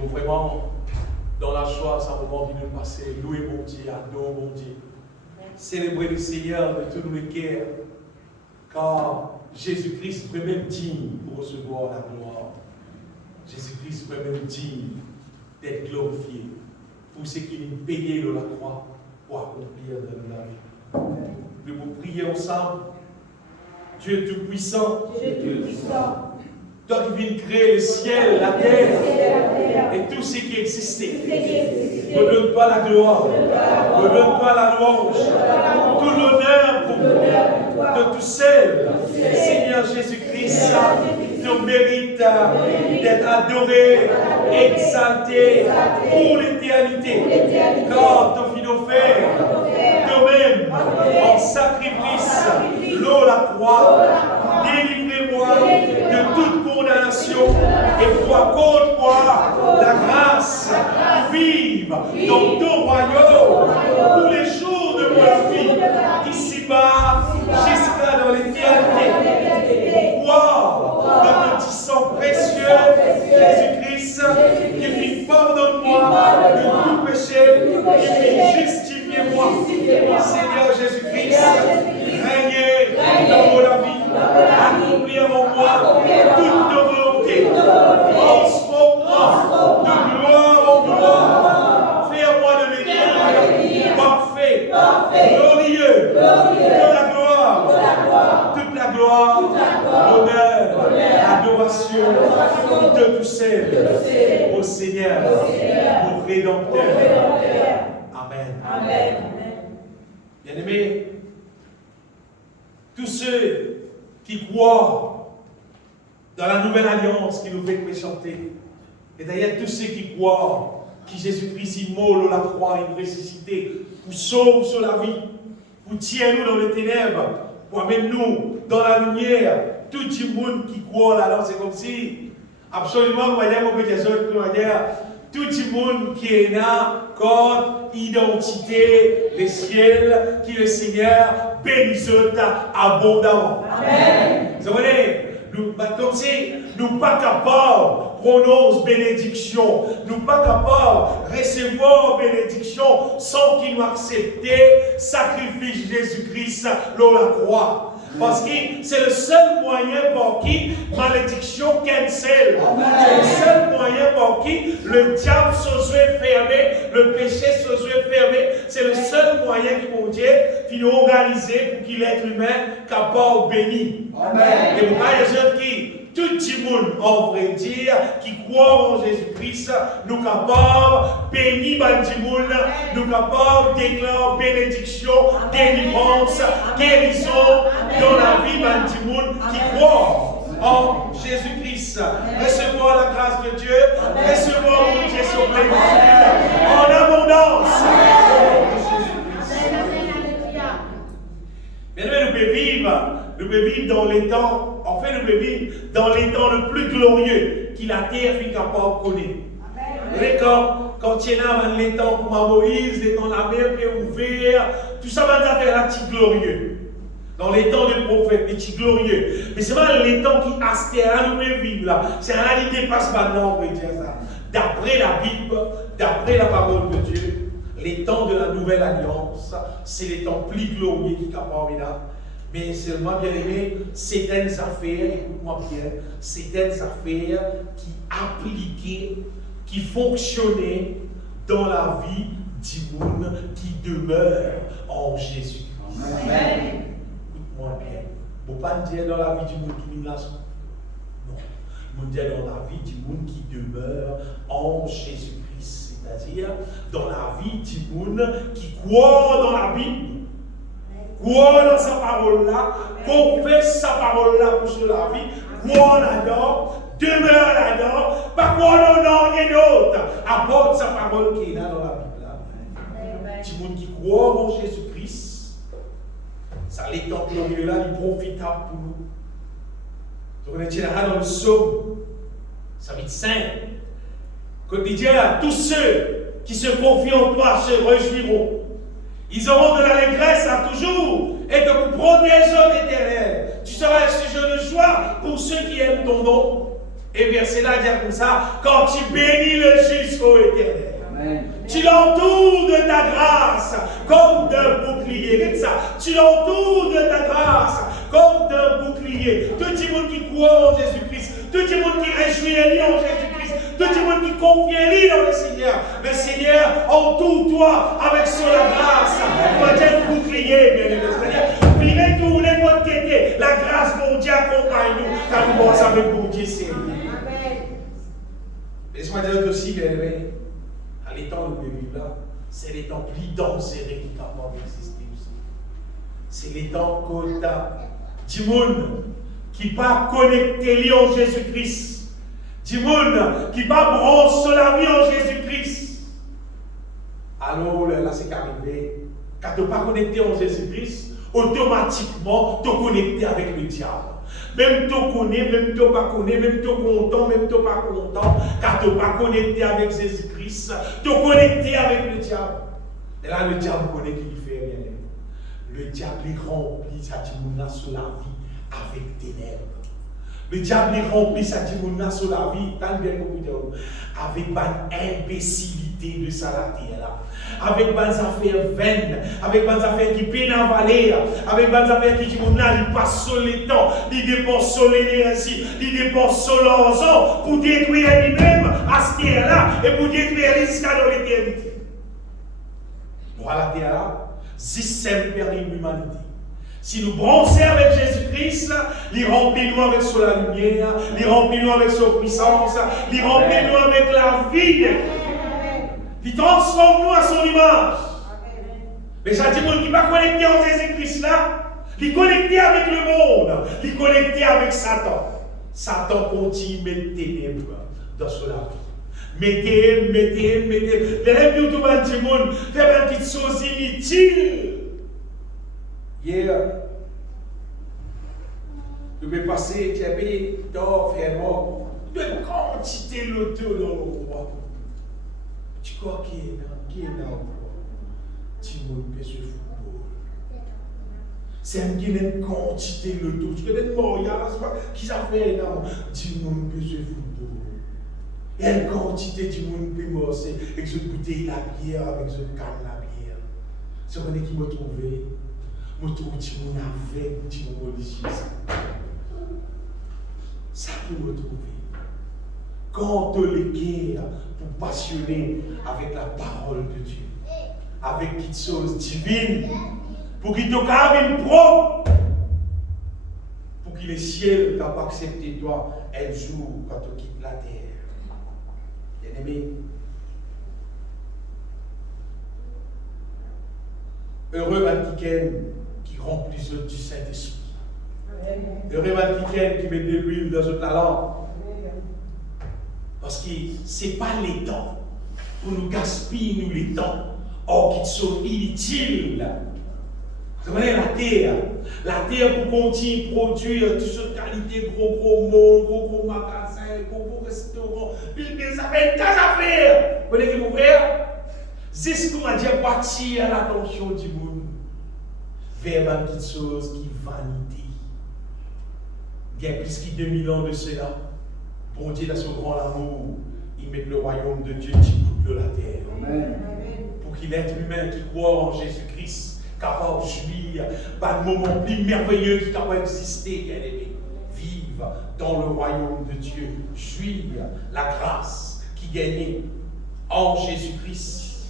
Nous vraiment, dans la joie, c'est un moment qui nous passe, louer mon Dieu, adorer mon Dieu. Célébrer le Seigneur de tous nos cœurs, car Jésus-Christ est même digne pour recevoir la gloire. Jésus-Christ est même digne d'être glorifié pour ce qu'il nous payé de la croix pour accomplir dans la vie. Nous pouvons prier ensemble. Dieu Tout-Puissant, toi qui viens créer le ciel, la terre et tout ce qui existait. Redonne-toi la gloire, redonne-toi la louange, tout l'honneur pour de tout seul. Seigneur Jésus-Christ, tu mérites d'être adoré, exalté pour l'éternité. Car tu viens offert toi-même en sacrifice, l'eau la croix. Délivrez-moi de toute condamnation et pour contre moi la grâce de vivre dans ton royaume tous les jours de ma vie, ici-bas jusqu'à dans l'éternité. Croire dans ton sang précieux, Jésus-Christ, qui fit pardonne-moi de tout péché, qui fit justifier-moi. Seigneur Jésus-Christ, régnez dans mon vie. Accomplir en moi toute ta volonté. Transforme-moi de gloire en gloire. Fais-moi devenir parfait, glorieux, de la gloire, toute la gloire, l'honneur, l'adoration de tout seul au Seigneur, au Rédempteur. Amen. Bien-aimés, tous ceux qui croient dans la nouvelle alliance qui nous fait chanter. Et d'ailleurs, tous ceux qui croient que Jésus-Christ immole la croix, il ressuscité, pour sauver sur la vie, pour tirer nous dans les ténèbres, pour amener nous dans la lumière. Tout le monde qui croit là, c'est comme si, absolument, vous voyez, tout le monde qui est là, comme identité, les ciels, qui le Seigneur bénisse abondamment. Amen. Vous voyez, comme si nous pas capables de prononcer bénédiction, nous pas capables de recevoir bénédiction sans qu'il nous accepte sacrifice Jésus-Christ dans la croix. Parce que c'est le seul moyen par qui malédiction cancel. C'est le seul moyen par qui le diable se soit fermé, le péché se soit fermé. C'est le seul moyen que mon Dieu finit organisé pour qu'il l'être humain capable béni. Amen. Et pour les autres qui tout le monde, en vrai dire, qui croit en Jésus-Christ, nous capables de bénir le monde, nous capables de déclarer bénédiction, délivrance, guérison dans la vie du monde qui croit en Jésus-Christ. Recevoir la grâce de Dieu, recevoir mon Dieu sur plénitude, en abondance. Mais nous pouvons vivre dans les temps. En fait, nous pouvons vivre dans les temps le plus glorieux que la terre fut capable de connaître. Quand il y a les temps comme à Moïse, les temps la mer est ouverte, tout ça va faire un petit glorieux. Dans les temps des prophètes, les petits glorieux. Mais c'est pas les temps qui astèrent, nous pouvons vivre là. C'est un réalité dépasse maintenant, on peut dire ça. D'après la Bible, d'après la parole de Dieu, les temps de la nouvelle alliance, c'est les temps plus glorieux qui sont capables là. Mais seulement, bien aimé, certaines affaires, écoute-moi bien, certaines affaires qui appliquaient, qui fonctionnaient dans la vie du monde qui demeure en Jésus. Amen. Écoute-moi bien. Il ne faut pas dire dans la vie du monde qui nous lâche. Non. Il faut dire dans la vie du monde qui demeure en Jésus-Christ. C'est-à-dire dans la vie du monde qui croit dans la Bible. Croire dans sa parole-là, confesse sa parole-là pour sur la vie, croire là-dedans, demeure là-dedans, pas croire dans rien d'autre, apporte sa parole qui est là dans la Bible. Tout le monde qui croit en Jésus-Christ, ça les temps glorieux-là, il est profitable pour nous. Donc on est là dans le psaume, ça va être simple. Quand il dit à tous ceux qui se confient en toi se réjouiront. Ils auront de l'allégresse à toujours et de vous protéger l'éternel. Tu seras un sujet de joie pour ceux qui aiment ton nom. Et verset là, dit comme ça, quand tu bénis le juste, ô Éternel. Amen. Tu l'entoures de ta grâce comme d'un bouclier. Regarde ça. Tu l'entoures de ta grâce comme d'un bouclier. Tout le monde qui croit en Jésus-Christ, tout le monde qui réjouit en Jésus-Christ, tout le monde qui confie dans le Seigneur. Mais Seigneur, entoure-toi avec son grâce. Toi, tu es un bouclier, bien aimé. C'est-à-dire, virez tout les bonnes quêtes. La grâce, mon Dieu, accompagne-nous. Car nous pensons avec mon Dieu, Seigneur. Laisse-moi dire aussi, bien aimé. À l'étang où nous vivons là, c'est l'étang plus dangereux qui est capable d'exister aussi. C'est l'étang qu'on a du monde qui pas connecté en Jésus-Christ. Du monde qui pas branché la vie en Jésus-Christ. Alors là, c'est qu'arrivé. Quand tu n'es pas connecté en Jésus-Christ, automatiquement, tu es connecté avec le diable. Même tu connais, même tu pas connais, même tu content, même tu pas content, car tu n'es pas connecté avec Jésus-Christ, tu es connecté avec le diable. Et là, le diable connaît qu'il fait bien aimé. Le diable il remplit sa dimouna sur la vie avec ténèbres. Le diable il remplit sa dimouna sur la vie, bien avec une imbécilité de sa la terre là. Avec des affaires vaines, avec des affaires qui peinent à valer, avec des affaires qui disent il passe sur le temps, il dépense sur l'énergie, il dépense sur l'argent pour détruire lui-même à cette terre-là et pour détruire jusqu'à dans l'éternité. Nous, à la terre-là, système péril l'humanité. Si nous branchons avec Jésus-Christ, il remplit nous avec sa lumière, il remplit nous avec sa puissance, il remplit nous avec la vie. Il transforme nous à son image. Mais ça dit qui va connecter en Jésus-Christ là, il est connecté avec le monde, il est connecté avec Satan. Satan continue de mettre ténèbres dans son vie. Mettez. Les tout le monde fait une petite chose inutile. Hier, je vais passer, j'avais d'or, vraiment, de quantité l'auto dans le roi. Tu crois qui est là encore? Tu me fais ce football. C'est une quantité l'auto. Tu connais le mariage, qui ça fait là? Tu me fais ce football. Et une quantité du monde peut morcer avec ce bouteille la bière, avec ce canne la bière. C'est qu'on est qui m'a trouvé. Je trouve que tu m'as fait, tu m'as religieux. Ça qui m'a trouvé. Quand tu es guerre pour passionner avec la parole de Dieu, avec quelque chose divine, pour qu'il te cave une propre, pour que le ciel t'a pas accepté toi un jour quand tu quittes la terre. Bien-aimé, heureux Vatican qui remplit du Saint-Esprit. Heureux Vatican qui met de l'huile dans notre lampe. Parce que ce n'est pas les temps pour nous gaspiller nous les temps. Or, qu'ils sont inutiles. Vous voyez la terre pour continuer à produire toute cette qualité, gros monde, gros magasin, gros restaurant. Ça fait une tas d'affaires. Vous voyez mon frère? C'est ce qu'on a dit à bâtir l'attention du monde vers une petite chose qui est vanité. Il y a plus de 2000 ans de cela. Bon Dieu, dans son grand amour, il met le royaume de Dieu qui coupe la terre. Amen. Pour qu'il l'être humain qui croit en Jésus-Christ, capable de jouir, un moment plus merveilleux qui est capable d'exister, bien aimé. Vivre dans le royaume de Dieu, jouir la grâce qui gagne en Jésus-Christ.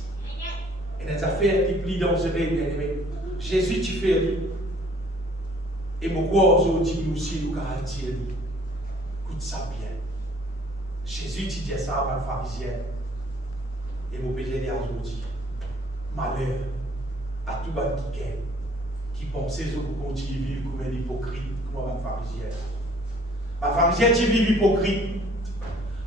Et les affaires qui plient dans ce rêve, bien aimé. Jésus, tu fais lui. Et mon corps aujourd'hui, nous aussi, nous caractère. Écoute ça bien. Jésus, tu dis ça à un pharisien. Et mon péché dit aujourd'hui, malheur à tout le monde qui pensait que vous continuez à vivre comme un hypocrite, comme un pharisien. Un pharisien, tu vis hypocrite.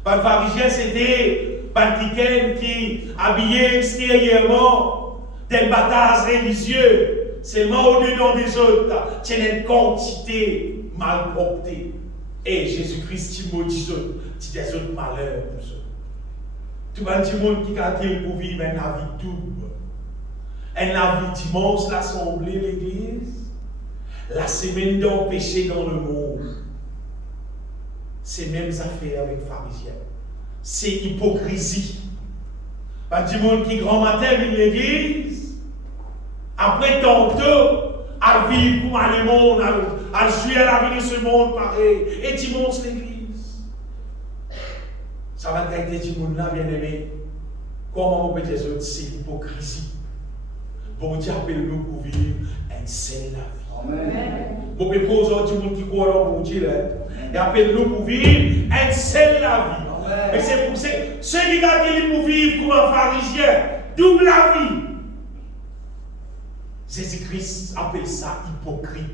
Un pharisien, c'était un qui habillait extérieurement des batailles religieux, seulement au-dedans des autres, tu as une quantité malpropreté. Et Jésus-Christ, tu maudis autres, tu dis des autres malheurs pour ça. Tout le monde qui a été pour vivre un avis double. Un avis dimanche, l'assemblée, l'église. La semaine d'empêcher dans le monde. c'est mêmes affaires avec les pharisiens. C'est hypocrisie. Pas du monde qui grand matin vient l'église, après tantôt, à vivre pour aller au monde, à jouer à la vie de ce monde pareil, et tu montes l'église. Ça va être du monde là, bien aimé. Comment on peut dire ça? C'est l'hypocrisie. Bon Dieu appelle-nous pour vivre une seule vie. Amen. Bon, mais pour du monde qui croit dans bon Dieu, il appelle-nous pour vivre une seule vie. Mais c'est pour ceux qui gardent pour vivre comme un pharisien, double la vie. Jésus-Christ appelle ça hypocrite.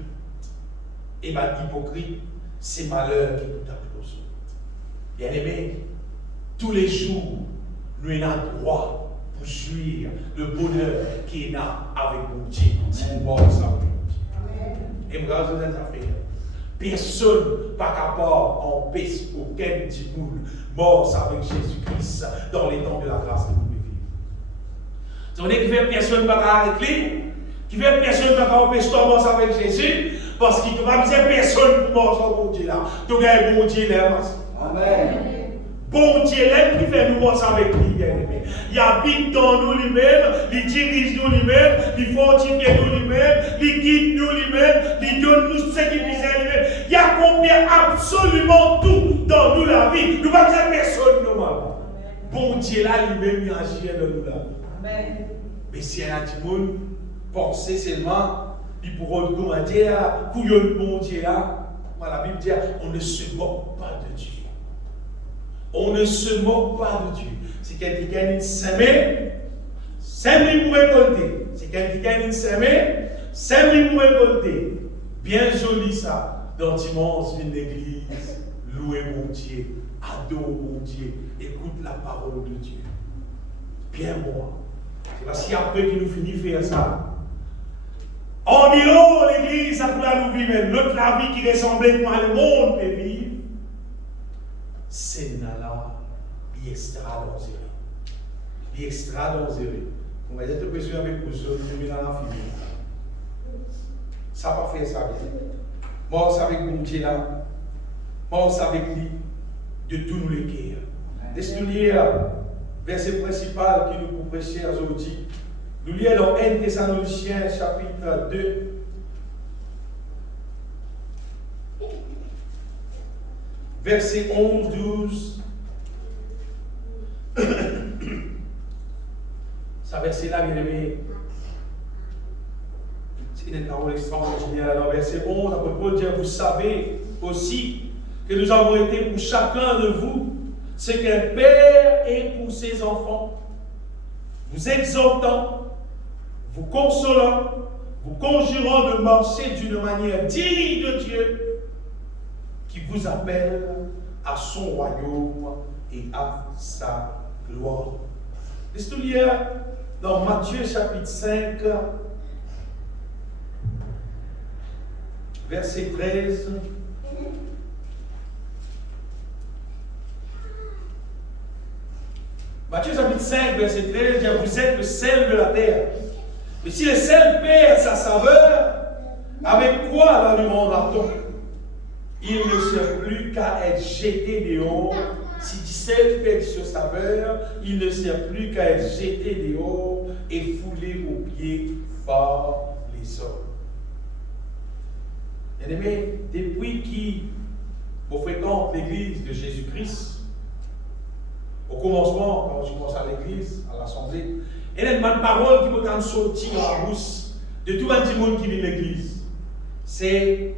Et bien, hypocrite, c'est malheur qui nous tape aux autres. Bien aimé, tous les jours, nous avons droit pour jouir le bonheur qui est là avec mon Dieu. Et moi, je vous ai personne par rapport en paix aucun dimoule mort avec Jésus-Christ dans les temps de la grâce que nous vivons. Donc, qui fait personne par arrêter, qui fait personne par empêcher de avec Jésus, parce qu'il ne peut pas dire personne pour mort sans bon Dieu là. Tout est bon Dieu là. Amen. Bon Dieu là qui fait nous mort avec lui, bien aimé. Il habite dans nous lui-même, il dirige nous lui-même, il fortifie nous lui-même, il guide nous lui-même, il donne nous ce qui nous lui-même. Il accomplit absolument tout dans nous la vie. Nous ne pouvons pas dire personne normalement. Bon Dieu là lui-même, il agit dans nous la vie. Amen. Mais si un petit monde pense seulement, il pourra dire, pour le bon Dieu là, la Bible dit, on ne se moque pas de Dieu. On ne se moque pas de Dieu. C'est quelqu'un qui gagne une semaine, 5 000 pour récolter. C'est quelqu'un qui gagne une semaine, 5 000 pour récolter. Bien joli ça. Dans dimanche, viens l'église, louer mon Dieu, adore mon Dieu, écoute la parole de Dieu. Bien moi. C'est parce qu'après qu'il nous finit de faire ça, on dit, oh, l'église, ça peut nous vivre. Notre la vie qui ressemblait à le monde peut vivre. C'est là, il est extra dangereux. Il est extra dangereux. On va être besoin avec vous autres, nous dans la famille. Ça va pas faire ça bien. Moi, c'est avec mon Dieu là. Moi, c'est avec lui de tous nous les cœurs. Laisse-nous lire verset principal qui nous pour prêcher aujourd'hui. Nous lisons dans 1 Thessaloniciens chapitre 2. Verset 11, 12. Ça verset-là, bien aimé, c'est une parole extraordinaire. Alors, verset 11, après Paul dit, vous savez aussi que nous avons été pour chacun de vous ce qu'un père est pour ses enfants, vous exhortant, vous consolant, vous conjurant de marcher d'une manière digne de Dieu, qui vous appelle à son royaume et à sa gloire. Laisse-nous lire dans Matthieu chapitre 5, verset 13. Matthieu chapitre 5, verset 13, dit, vous êtes le sel de la terre. Mais si le sel perd sa saveur, avec quoi alors lui rendra-t-on? Il ne sert plus qu'à être jeté dehors. Si du sel perd sa saveur, il ne sert plus qu'à être jeté dehors et foulé aux pieds par les hommes. Bien aimé, depuis qu'on fréquente l'église de Jésus-Christ, au commencement, quand je commence à l'église, à l'assemblée, il y a une parole qui m'a sorti dans la bouche de tout le monde qui vit l'église. C'est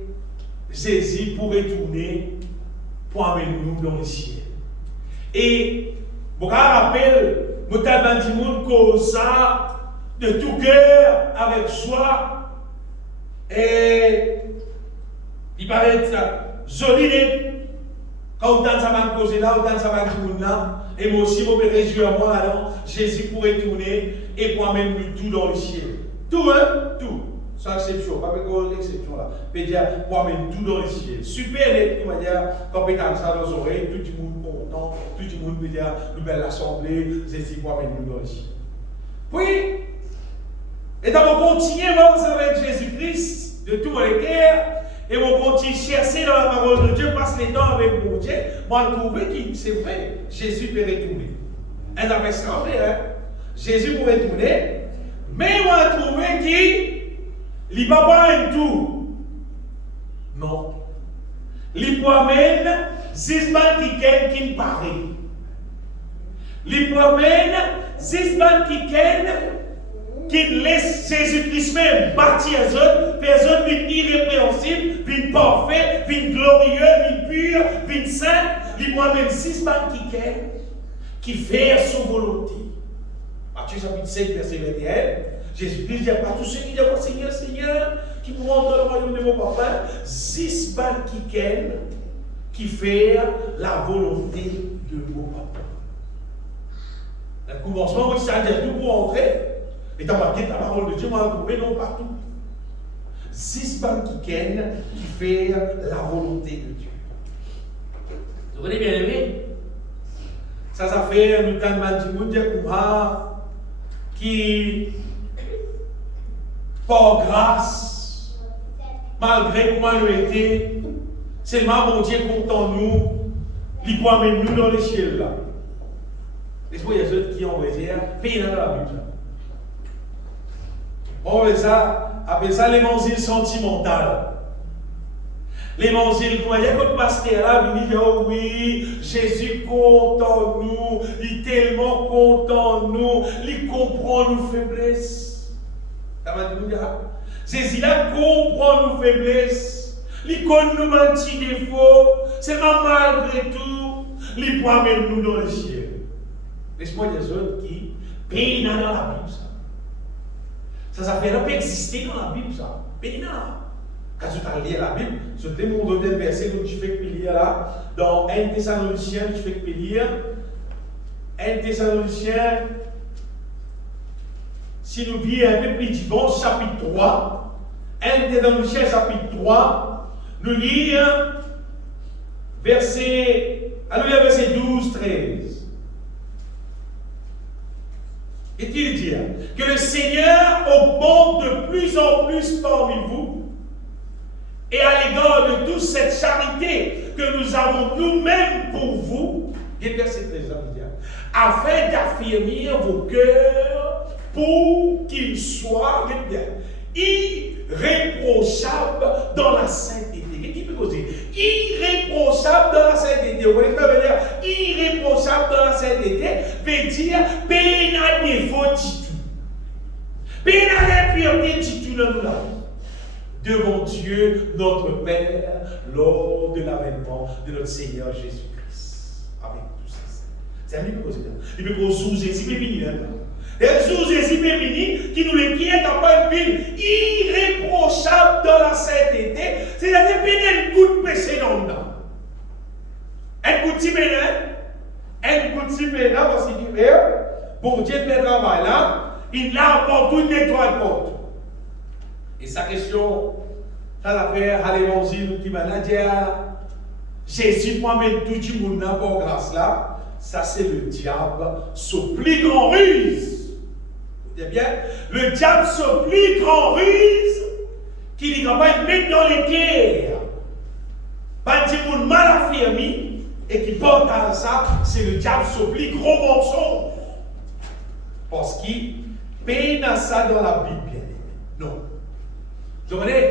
Jésus pour retourner pour amener nous dans le ciel. Et je me rappelle, je me monde cause ça de tout cœur, avec joie. Et il paraît joli quand on danse à cause là, on danse à tout là. Et moi aussi, je me réjouis moi là-dedans. Jésus pour retourner et pour amener nous tout dans le ciel. Tout, hein? Tout. Sans exception, pas de exception là. Peut dire pour amener tout dans le ciel. Super net, il va dire, quand on met ça dans les oreilles, tout le monde content, tout le monde peut dire, nous belle l'assemblée, Jésus pour amener nous dans le ciel. Puis, et dans mon continuer avec Jésus-Christ, de tout les cœurs, et on continue chercher dans la parole de Dieu, passe les temps avec mon Dieu, moi je trouve que c'est vrai, Jésus peut retourner. Elle avait semblé, hein? Jésus pourrait retourner, mais moi je trouve qu'il n'y a pas un tout. Non. Il promène 6 balles qui ne paraît. Il promène 6 balles qui laisse Jésus-Christ même bâtir les autres, personne irrépréhensible, puis parfait, puis glorieux, puis pur, puis saint. Il promène 6 balles qui fait son volonté. Matthieu chapitre 5, verset 21. Jésus-Christ dit à tous ceux qui disent Seigneur, Seigneur, qui pourront entrer dans le royaume de mon papa, 6 balles qui fait la volonté de mon papa. Le commencement, vous savez tout pour entrer, et dans la parole de Dieu, on va trouver non partout. 6 balles qui fait la volonté de Dieu. Vous comprenez bien aimé? Ça fait un temps de qui, par grâce, malgré comment nous était, seulement mon Dieu compte en nous, il peut amener nous dans les ciels là. Laisse-moi, il y a ceux qui ont dire, pays dans la Bible. On appelle ça l'évangile sentimental. L'évangile, quand il y a un pasteur là, il dit oh oui, Jésus compte en nous, il est tellement content en nous, il comprend nos faiblesses. Jésus là comprend nos faiblesses, il connaît nos petits défauts, c'est malgré tout, il peut amener nous dans le ciel. Laisse-moi des autres qui payent dans la Bible. Ça fait pas exister dans la Bible, ça. Payent quand tu as lu la Bible, je te montre des versets que tu fais lire là, dans 1 Thessaloniciens, tu fais lire. 1 Thessaloniciens, si nous lisons un peu plus divin, chapitre 3, 1 Thessaloniciens, chapitre 3, nous lisons verset 12, 13. Et il dit que le Seigneur augmente de plus en plus parmi vous, et à l'égard de toute cette charité que nous avons nous-mêmes pour vous, verset 13, afin d'affirmer vos cœurs pour qu'ils soient irréprochables dans la sainteté. Et qui peut causer irréprochables dans la sainteté? Vous voyez ce que ça veut dire? Irréprochables dans la sainteté veut dire peine à défaut du tout. Peine à l'impureté du tout dans nous là. Devant Dieu, notre Père, lors de l'avènement de notre Seigneur Jésus-Christ. Avec tous ces saints. C'est un livre possible. Il peut qu'on sous-Jésus béni. Et sous-Jésus béni, qui nous le qui est en ville irréprochable dans la sainteté, c'est-à-dire qu'il y a une goutte péché dans le temps. Un goutte de péché, parce qu'il dit, pour Dieu fait travail là, il l'a pour tout nettoyer porte. Et sa question, ça l'a fait à l'évangile qui m'a dit Jésus promène tout le monde dans la grâce là. Ça, c'est le diable, son plus grand ruse. Vous bien? Le diable, son plus grand ruse, qu'il n'est pas de mettre dans les terres. Pas de monde mal affirmé et qui porte à ça, c'est le diable, son plus gros mensonge. Parce qu'il peine à ça dans la Bible, bien aimé. Non. Vous comprenez?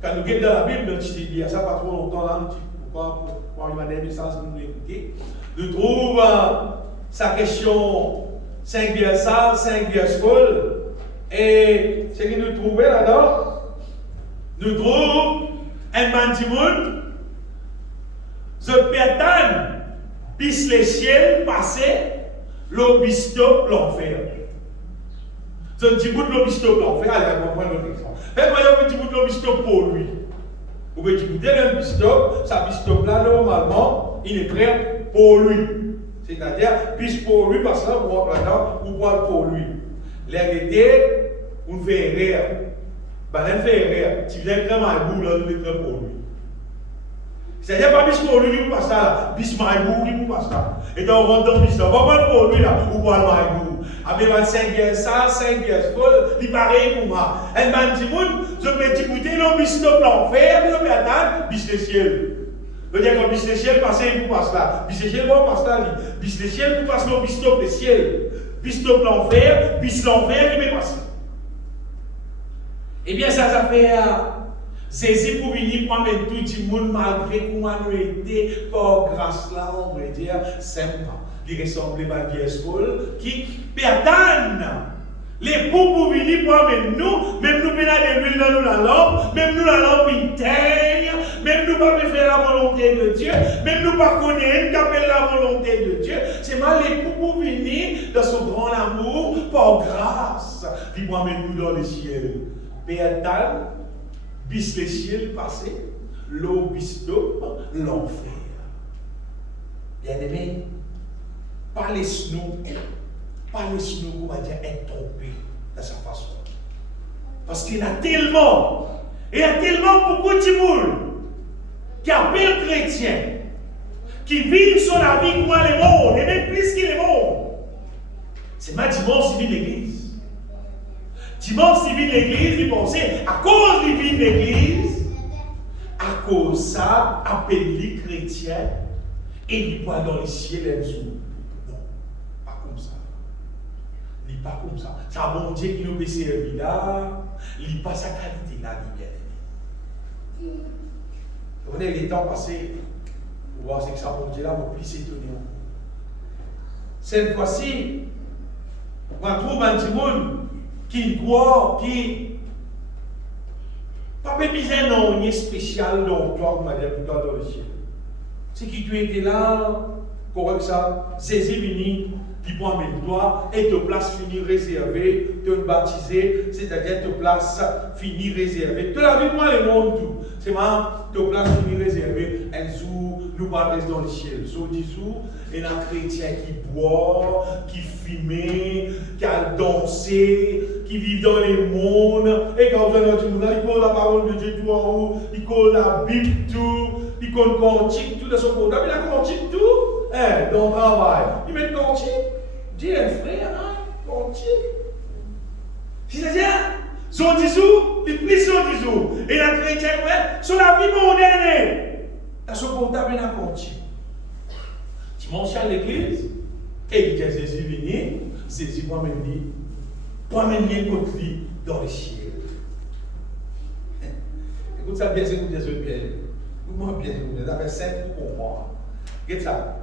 Quand nous sommes dans la Bible, il y a ça pas trop longtemps là, pourquoi il m'a dit ça, si nous l'écoutez, nous trouvons sa question 5 versets, 5 versets folles, et ce que nous trouvons là-dedans, nous trouvons un mandimoun, je pétane, bis les ciels passés, l'obistop l'enfer. C'est un petit bout de l'obistop l'enfer, allez, on va prendre notre exemple. Faites moi un petit bout de l'obistop pour lui. Vous pouvez écouter le bistop, sa bistop là, normalement, il est prêt pour lui. C'est-à-dire, puis pour lui, parce que là, vous rentrez là-dedans, vous parlez pour lui. L'hérité, vous fait rire. Ben, elle fait rire. Si vous êtes vraiment un bout, là, vous êtes prêt pour lui. C'est-à-dire, pas bis pour lui, vous passez là. Bis maïbou, vous passez là. Et donc, on rentre dans le bistop. Pas pour lui, là, vous parlez maïbou. Avec 5 guerres ça, 5 guerres folle, il pareil pour moi. Elle m'a dit, je vais t'écouter, non, bis stop l'enfer, non, mais attends, bis le ciel. Je veux dire, quand bis le ciel, passer pour passer là. Bis le ciel, bon, passe là. Bis le ciel, pour passer, non, bis stop le ciel. Bis stop l'enfer, bis l'enfer, qui m'est passé. Eh bien, ça fait. C'est pour venir prendre tout le monde malgré comment nous été par grâce là, on pourrait dire, sympa. Il ressemble à une vieille folle qui perdane. Les pour venir prendre nous, même nous pénal de l'huile dans la lampe, même nous la lampe une teigne, même nous pas faire la volonté de Dieu, même nous pas connaître qu'appelle la volonté de Dieu. C'est mal les pour venir dans son grand amour par grâce. Il prend nous dans le ciel. Perdane. Bis les ciels passés, l'eau bisto, l'enfer. Bien aimé, pas laisse-nous, on va dire, être trompés de sa façon. Parce qu'il y a tellement beaucoup de monde qui appellent chrétiens, qui vivent sur la vie comme les mondes, et même plus que les mondes. C'est ma dimanche civil l'église. Dimanche civil l'église, il pensait, à cause du vie de l'église, à cause ça, appelé chrétien, et il va dans les ciels un jour. Non, pas comme ça. Il n'est pas comme ça. C'est un bon Dieu qui nous fait servir là, il n'est pas sa qualité là, bien. Vous voyez, les temps passés, vous voyez que ça bon Dieu là, vous plus s'étonner. Cette fois-ci, on trouve un petit monde qui croit, qui pas besoin d'un lien spécial dans toi, comme dire plus tard dans le ciel. C'est qui tu étais là, correct ça, Jésus venu, il prend avec toi, et te place finie réservée, te baptiser, c'est-à-dire te place finie réservée. Tu l'as vu, moi, le monde tout. C'est marrant, te place finie réservée, un jour, nous parlons dans le ciel. Sur 10 jours, il y a un chrétien qui boit, qui fume, qui a dansé, qui vit dans les mondes. Et quand vous allez dans le monde, il connaît la parole de Dieu tout en haut, il connaît la Bible tout, il connaît le cantique tout de son côté. Il a cantique tout, dans le travail. Il met le cantique. Dis un frère, cantique. C'est-à-dire, sur 10 jours, il plie sur 10 jours. Et la chrétien, sur la vie mondaine, dans son comptable, il a cantique. Dimanche à l'église, et il dit à Jésus, venez, Jésus promène les côté dans le ciel. Écoute ça bien, écoute bien, écoute-moi bien, ça fait 5 pour moi. Regarde ça.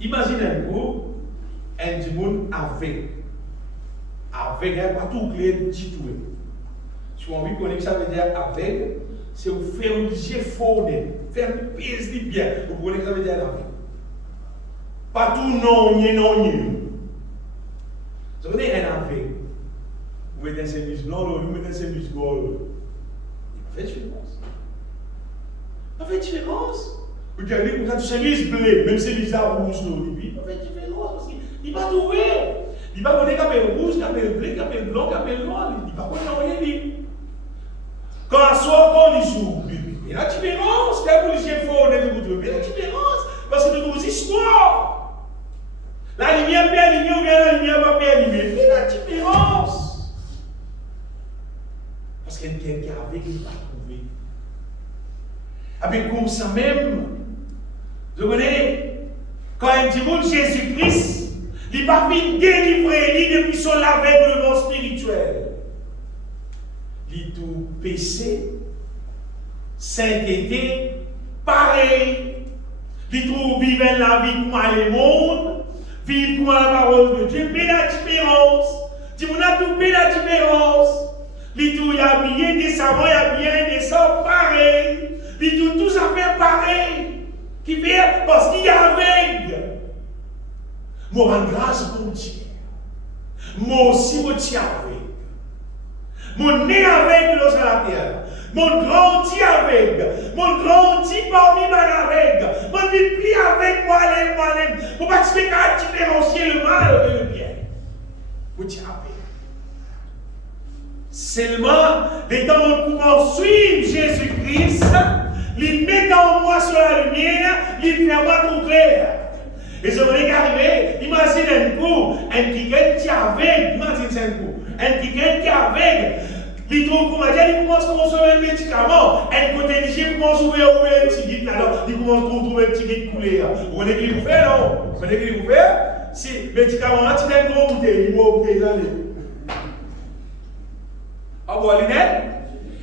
Imaginez-vous, un monde avec un pas tout clair, titoué. Si on veut connaître ça veut dire avec, c'est vous faire un léger fondé, faire un pèse bien. Vous connaissez ça veut dire avec. Pas tout non. Vous avez un avec. Vous mettez un service blanc, vous mettez un service gold. Il fait différence. Ça fait différence. Vous avez dit que vous service bleu, même service rouge, il fait différence parce qu'il va trouver. Il va connaître qu'appelle rouge, qu'appelle bleu, qu'appelle blanc, qu'appelle noir. Il va connaître rien. Quand à soir, quand il joue, il y a la différence. Quand vous lisez fort, il y a la différence. Parce que c'est nos histoires. La lumière peut allumer ou bien la lumière va pas allumer. Mais la différence. Parce qu'il y a quelqu'un qui a avec, il va trouver. Avec comme ça même, vous connaissez, quand un petit monde Jésus-Christ, il va venir délivrer depuis son aveuglement spirituel. Il tout péché, sainteté, pareil. Il trouve vivre la vie comme le monde, vivre comme la parole de Dieu, mais la différence. Si on a tout la différence, il tout y a bien des savants, il y a bien des savants pareil. Il tout ça fait pareil. Qui fait parce qu'il y a aveugle. Moi, rends grâce pour Dieu. Moi aussi, je suis aveugle. Mon nez aveugle sur la terre. Mon grandi aveugle. Mon grandi parmi ma aveugle. Mon vie plie avec moi-même. Pour pas expliquer à différencier le mal et le bien. Je suis aveugle. Seulement, les temps où nous pouvons suivre Jésus-Christ, il met en moi sur la lumière, il fait moi tout clair. Et je voulais qu'arriver, imaginez-vous, un qui est aveugle, Il trouve comment dire, il commence à consommer un médicament. Et côté il commence à ouvrir un petit guide là, il commence à trouver un petit guide coulé. Vous voyez ce qu'il vous fait, non? Vous voyez ce qu'il vous fait? Si le médicament là, tu as une grosse bouteille, il boit une bouteille là. Ah bon, Linette?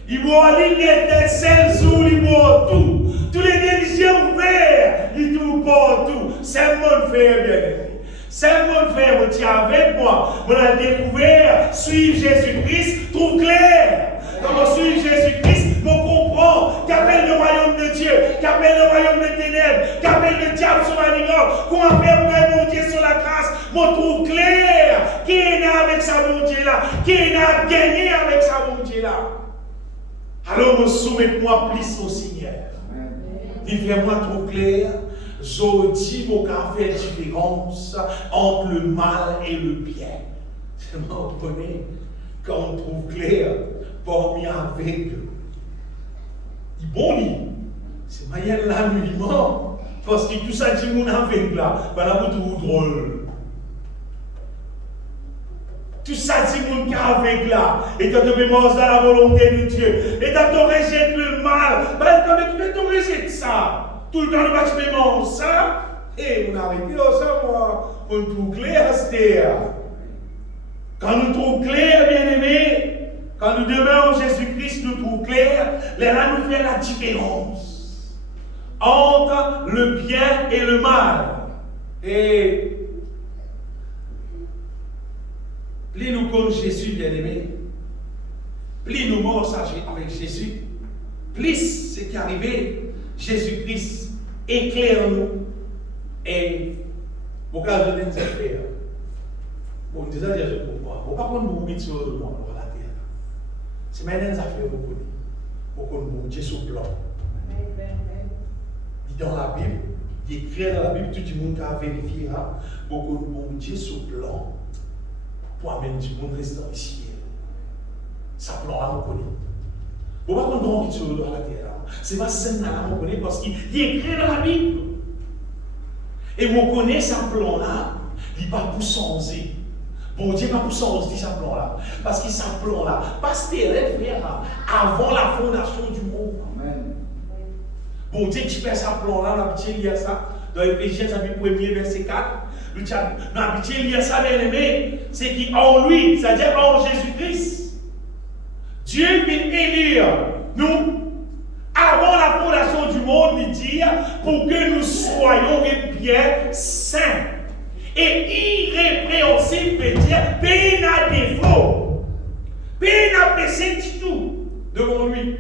Il boit Linette, des sels sous, il boit tout. Tous les délicieux ouverts, il trouve partout. C'est mon frère, bien aimé. C'est mon frère, vous êtes avec moi. On a découvert, suivre Jésus-Christ, trouve clair. Comment suivre Jésus-Christ, on comprend qu'appelle le royaume de Dieu, qu'appelle le royaume de ténèbres, qu'appelle le diable sur la ligne. Comment faire pour mon Dieu sur la grâce, on trouve clair. Qui est né avec sa bon Dieu là? Qui est né à gagner avec sa bon Dieu là? Alors, me soumets-moi plus au Seigneur. Il fait moi trop clair. Je dis mon cas fait différence entre le mal et le bien. Seulement on connaît quand on trouve clair, parmi avec. Il bon lit. C'est moyen l'annulement. Parce que tout ça dit mon avec là, voilà vous trouve drôle. Tout ça dit mon cas avec là. Et quand tu mémoires dans la volonté de Dieu. Et quand tu rejettes le mal, quand tu rejettes ça. Tout le temps, le bâtiment, ça, et on a arrêté ça, moi, on trouve clair à cette terre. Quand nous trouvons clair, bien-aimés, quand nous demeurons Jésus-Christ, nous trouvons clair, là, nous fait la différence entre le bien et le mal. Et plus nous connaissons Jésus, bien-aimés, plus nous morts avec Jésus, plus ce qui est arrivé, Jésus-Christ éclaire-nous et pourquoi je dis faire. Bon, déjà, je comprends. Vous ne pouvez pas nous mettre sur le monde, sur la terre. C'est maintenant des affaires vous connaissez. Vous connaissez Dieu sur le plan. Dans la Bible, il est écrit dans la Bible, tout le monde a vérifié. Vous connaissez Dieu sur le plan pour amener du monde reste dans le ciel. Ça plan là, vous connaissez. Vous ne pouvez pas nous mettre sur la terre. C'est pas ça que vous connaissez parce qu'il est écrit dans la Bible. Et vous connaissez ce plan-là, il n'est pas pour changer. Bon Dieu pas pour changer ce plan-là. Parce que ce plan-là, parce que frère, avant la fondation du monde. Amen. Bon Dieu qui fait ce plan-là, on a habitué à lire ça. Dans Éphésiens, chapitre 1er, verset 4. On a habitué à lire ça, bien aimé. C'est qu'en lui, c'est-à-dire en Jésus-Christ, Dieu vient élire nous. Avant la fondation du monde, il dit, pour que nous soyons bien saints et irrépréhensibles, veut dire, pays n'a défaut, pays n'a péché du tout devant lui.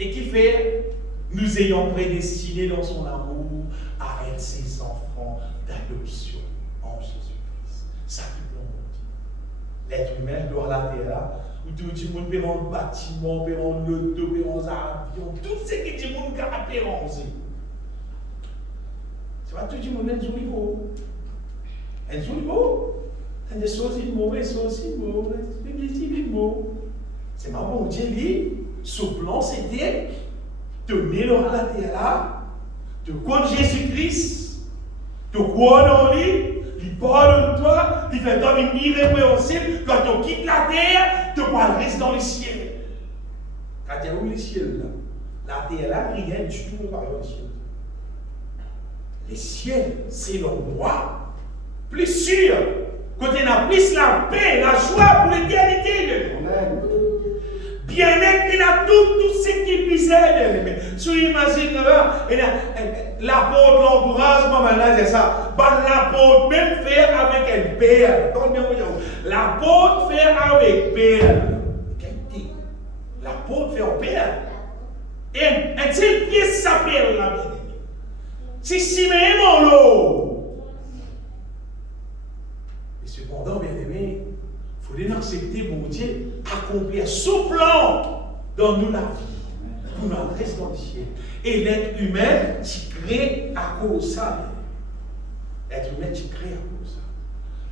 Et qui fait, nous ayons prédestinés dans son amour à être ses enfants d'adoption en Jésus-Christ. Ça qui plombe. L'être humain doit la terre. Tout le monde peut rendre bâtiment, peut rendre l'auto, peut rendre avion, tout ce que tout le monde peut rendre. C'est pas tout le monde qui est un niveau. Un niveau. Il y a des choses mauvaises, des choses mauvaises, des mots. C'est ma bon Dieu, lui, ce plan, c'était de mener à la terre là, de connaître Jésus-Christ, de croire en lui. Il parle de toi, il fait d'homme irrépréhensible. Quand on quitte la terre, tu vas rester dans le ciel. Quand tu es où le ciel là? La terre là, rien du tout par le ciel. Le ciel, c'est l'endroit plus sûr. Quand on a plus la paix, la joie pour l'éternité. Amen. Bien-être, il a tout ce qui est misère. Si vous imaginez l'apôtre, l'entourage, maman, c'est ça. L'apôtre même fait avec une perle. L'apôtre fait avec perle. L'apôtre fait en perle. Et un tel pièce s'appelle la bien. C'est si même en l'eau. Et cependant, bien aimé, il faudrait accepter mon Dieu, accomplir ce plan dans nous la vie. Nous la reste dans le ciel. Et l'être humain, tu crées à cause de ça. L'être humain, tu crées à cause de ça.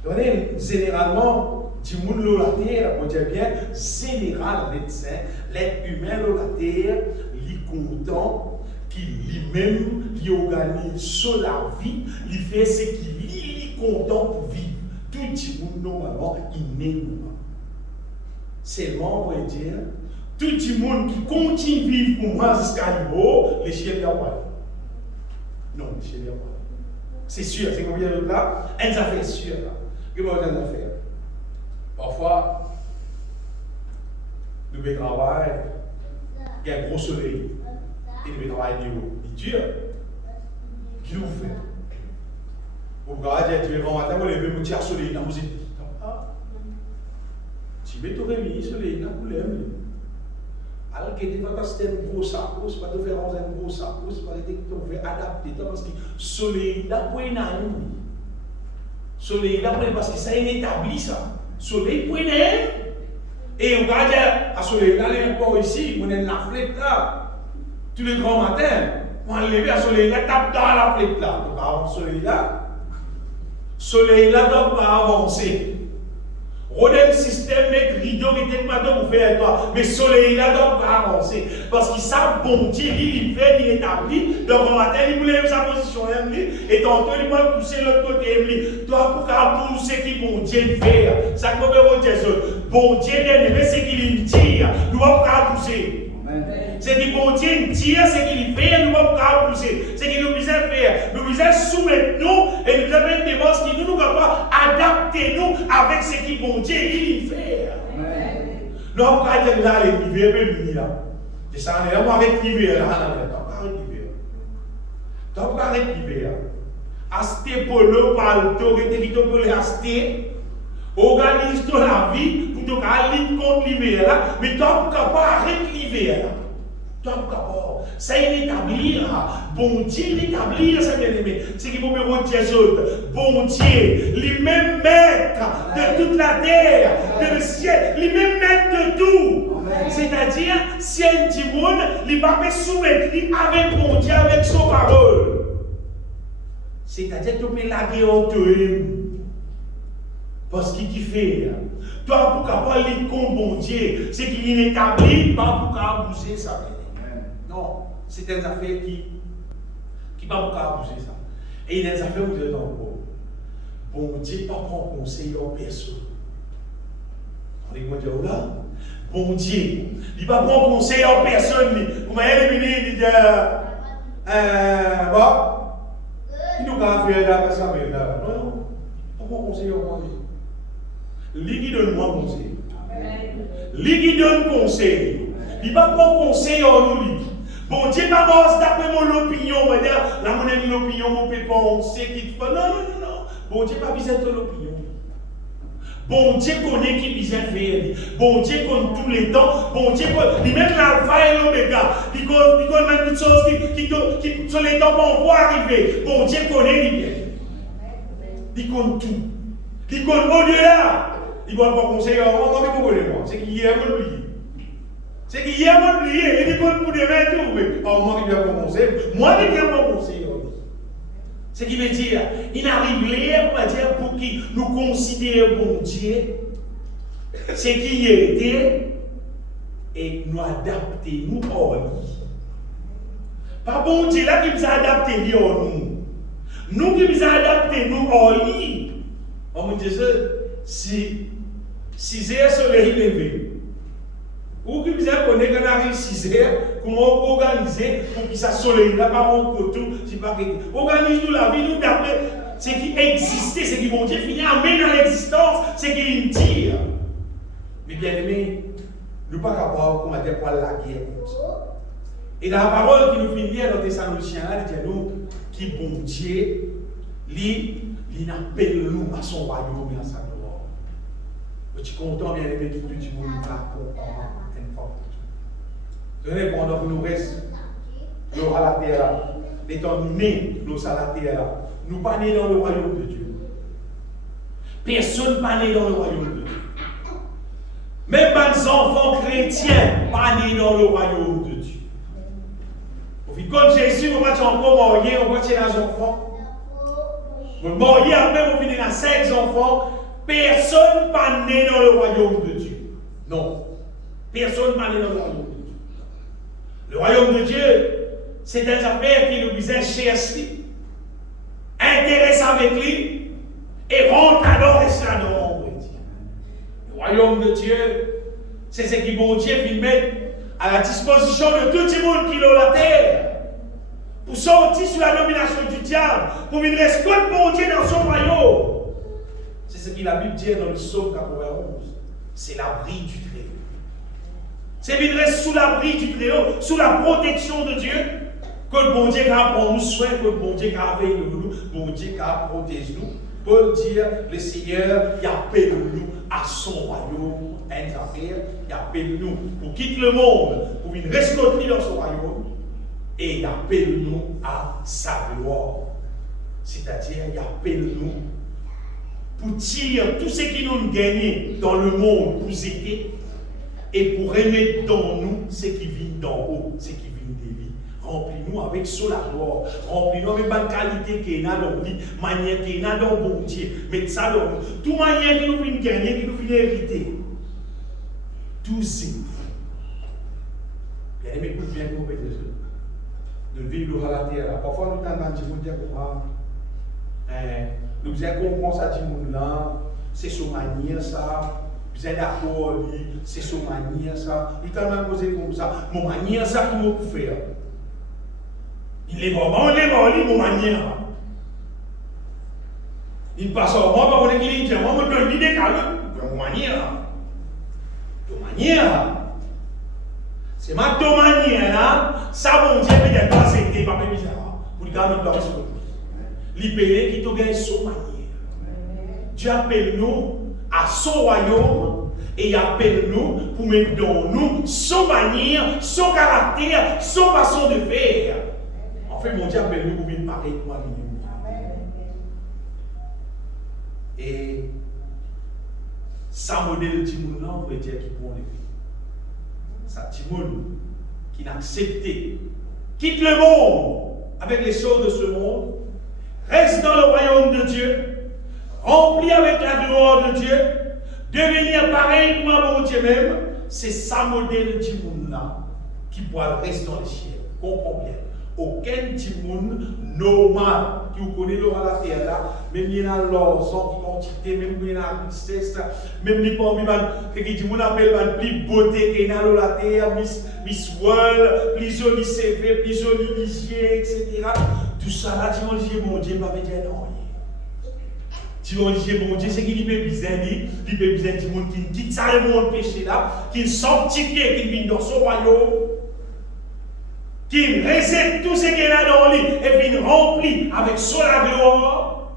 Donc, généralement, du monde de la terre, on dit bien, général, l'être humain de la terre, il est content qu'il lui-même, il organise sur la vie, il fait ce qu'il est content pour vivre. Tout le monde, normalement, il n'est pas. Seulement, on pourrait dire, tout le monde qui continue de vivre pour moi jusqu'à l'hiver, les chiens ne pas. Non, les chiens ne pas. C'est sûr, c'est combien de là? Elles ont fait sûr. Que vous avez faire? Parfois, nous devons travailler, il y a un gros soleil, et nous devons travailler du haut. Il est dur. Qui nous fait? Vous regardez, tu vas matin, vous levez, vous tirez le soleil, vous dites, tu mets ton réveil, le soleil, vous levez. Alors que tu vas faire un gros sac, tu vas faire un gros sac, tu vas adapter, parce que le soleil, là, pour une année. Le soleil, là, parce que ça est établi, ça. Le soleil, pour une année. Et vous regardez, à soleil, là, il est encore ici, on est dans la flèche là. Tous les grands matins, on va lever à soleil là, tape dans la flèche là. Donc, avant soleil là, doit pas avancer. Rodel système, mec, rideau, qui était pas pour faire avec toi. Mais soleil là, doit pas avancer. Parce qu'il sait, bon Dieu, il fait, il établit. Donc, en matin, il voulait sa position, et tantôt, il va pousser l'autre côté. Toi, pour qu'à pousser qui bon Dieu fait. Ça, comme on dit, bon Dieu, c'est qu'il tire. Nous va pas pousser. C'est qui bon Dieu tire, c'est qu'il fait, nous va pas pousser. C'est qu'il nous besoin faire. Nous besoin soumettre nous et nous avons des démarches qui nous capables adapter nous avec ce qui bon Dieu il fait. Nous avons pas dire là l'hiver peut venir là. C'est ça, on est là avec l'hiver là. Donc avec l'hiver. Acheter polo, palto, qui te peut acheter. Organise-toi la vie pour te lutter contre l'hiver là, mais tu n'as pas arrêter l'hiver là. Tu n'as pas ça il établir, bon Dieu l'établir, ça bien aimé. C'est qu'il faut me retirer bon Dieu, lui-même maître de toute la terre, de le ciel, lui-même maître de tout. C'est-à-dire, si un petit monde, il va pas soumettre avec bon Dieu, avec son parole. C'est-à-dire, tu peux laguer en toi. Parce qu'il fait. Toi, pour qu'avoir les cons, bon Dieu, c'est qu'il est établi, pas pour qu'abuser ça. Non, c'est des affaires qui pas pour qu'abuser ça. Et il y a des affaires où vous êtes encore. Bon Dieu, pas prendre conseil en personne. On est comment dire là? Bon Dieu, il va prendre conseil en personne. Vous m'avez éliminé, il dit, bon, il nous a fait là, ça, mais là, non, pas prendre conseil en moi. Lui qui donne moi conseil. Lui qui donne conseil. Il va prendre conseil en nous. Bon Dieu, pas d'après mon opinion, on va dire, là, on a une opinion, on peut penser qu'il faut. Non. Bon Dieu, pas besoin de l'opinion. Bon Dieu connaît qui besoin de faire. Bon Dieu connaît tous les temps. Bon Dieu connaît, même l'alpha et l'oméga. Il connaît même toutes choses qui sur les temps vont pouvoir arriver. Bon Dieu connaît les bien. Il connaît tout. Il connaît au-delà. Il va pas conseiller, on va pas connaître moi. C'est qu'il y a un oublié. C'est qu'il y a un oublié. Il dit qu'on peut demain tout. Mais moi qui viens pas conseiller. Moi qui viens pas conseiller. Ce qui veut dire, il arrive là, on va dire, pour qu'il nous considère bon Dieu, ce qui était, et nous adapter, nous hors lui. Pas bon Dieu là qui nous a adapté, lui hors nous. Nous qui nous a adapté, nous hors lui. On me dit si 6 heures soleil levé, ou qui vous connaît quand on arrive 6 heures, comment organiser pour que ça soleil là, pas mon tout, c'est pas quelque. Organise-nous la vie, nous d'après ce qui existait, ce qui bon Dieu finit à mettre dans l'existence, ce qu'il tire. Mais bien aimé, nous ne sommes pas capables, comme on dit, pour la guerre comme ça. Et dans la parole qui nous finit bien dans Thessaloniciens, il dit nous, qui bon Dieu, il appelle nous à son royaume et à sa gloire. Je suis content, bien aimé, que tout le monde raconte. Pendant que nous restons, nous à la terre, étant nés, nous à la terre, nous pas nés dans le royaume de Dieu. Personne pas né dans le royaume de Dieu. Même les enfants chrétiens pas nés dans le royaume de Dieu. Au final, quand Jésus, on va encore marier, on va tirer les enfants. On va marier après, on finit dans 5 enfants. Personne pas né dans le royaume de Dieu. Non. Personne pas né dans le royaume de Dieu. Le royaume de Dieu, c'est des affaires qui nous disent chercher, intéresse avec lui et rendre adoration à nos hommes. Le royaume de Dieu, C'est ce qui bon Dieu vient mettre à la disposition de tout le monde qui est dans la terre. Pour sortir sur la domination du diable, pour venir rester bon Dieu dans son royaume. C'est ce que la Bible dit dans le psaume 91. C'est l'abri du Très-Haut. C'est venir rester sous l'abri du Très-Haut, sous la protection de Dieu. Que le bon Dieu a pour nous soin, que le bon Dieu a veillé nous, bon Dieu a protégé nous. Paul dit, le Seigneur, il appelle nous à son royaume, il appelle nous pour quitter le monde, pour venir rester dans son royaume, et il appelle nous à sa gloire. C'est-à-dire, il appelle nous pour tirer tout ce qui nous gagne dans le monde, pour aider, et pour remettre dans nous ce qui vient d'en haut, ce qui vient de lui. Remplis-nous avec son la gloire. Remplis-nous avec la qualité qu'il y a dans lui, manière qu'il y a dans bon Dieu. Mettez ça dans nous. Toute manière qui nous vient gagner, qui nous vient hériter. Tout c'est. Bien aimé, écoute bien pour les autres. De vivre à la terre. Parfois, nous entendons dire comment. Nous comprend ça du monde là. C'est son manière ça. Vous êtes d'accord, c'est son manière ça. Nous t'avons posé comme ça. Mon manière ça, comment vous faire? Il est vraiment, mon manière. Il passe au moins par mon équilibre, moi, je donne l'idée qu'à mon manière. Ton manière. C'est ma ton manière là, ça, mon Dieu, mais il n'y a pas été par mes bizarres. Pour le garder dans le second. L'IPL qui te gagne son manière. Dieu appelle nous à son royaume et il appelle nous pour mettre dans nous son manière, son caractère, son façon de faire. En fait, mon Dieu appelle nous pour venir pareil pour lui. Et ça modèle du monde là, on pourrait dire qu'il prend les vies. Ça du monde qui n'a accepté, quitte le monde avec les choses de ce monde, reste dans le royaume de Dieu, rempli avec la gloire de Dieu, devenir pareil pour mon Dieu même, c'est ça modèle du monde là qui pourra rester dans les cieux. Comprends bien. Aucun petit monde normal qui vous connaît dans la terre là, même il y a l'argent qui quantité, même il y a la richesse, même il y a qui dit on appelle la plus beauté qu'il y a dans la terre, Miss World, plus joli CV, plus joli lycée, etc. Tout ça là, tu vas dire mon Dieu, pas dire non. Tu vas dire mon Dieu, c'est qu'il peut besoin du monde qui quitte ça le monde péché là, qui sanctifie, qui vient dans son royaume. Qui recette tout ce qu'il y a dans lui et puis remplit avec son gloire.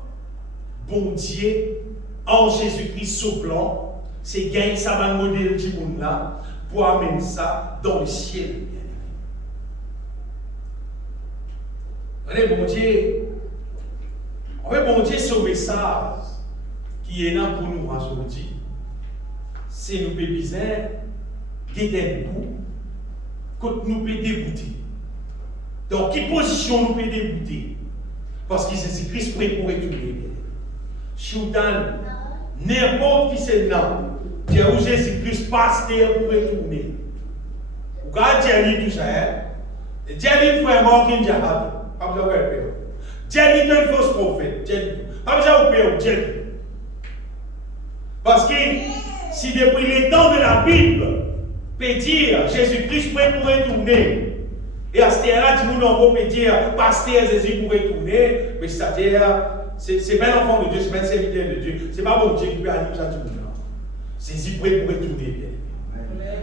Bon Dieu, en Jésus-Christ, son plan, c'est gagner ça dans le modèle du monde là pour amener ça dans le ciel. Regardez, bon Dieu, en fait, bon Dieu, ce message qui est là pour nous aujourd'hui, c'est nous besoin d'aider nous quand nous pouvons débouter. Dans quelle position nous pouvons débouter? Parce que Jésus-Christ prêt pour retourner. Si vous avez n'importe qui c'est là, Dieu où Jésus-Christ passe pour retourner. Vous regardez tout ça, Dieu dit frère mort qui dit pas besoin de peur. Dieu dit un faux prophète, pas besoin de peur, Dieu. Parce que si depuis les temps de la Bible, peut dire Jésus-Christ prêt pour retourner. Et à ce moment-là, tout le monde peut dire, pasteur Jésus pour retourner, mais c'est-à-dire, c'est pas l'enfant de Dieu, c'est pas un serviteur de Dieu, c'est pas bon Dieu qui peut animer ça tout le monde. Jésus prêt pour retourner.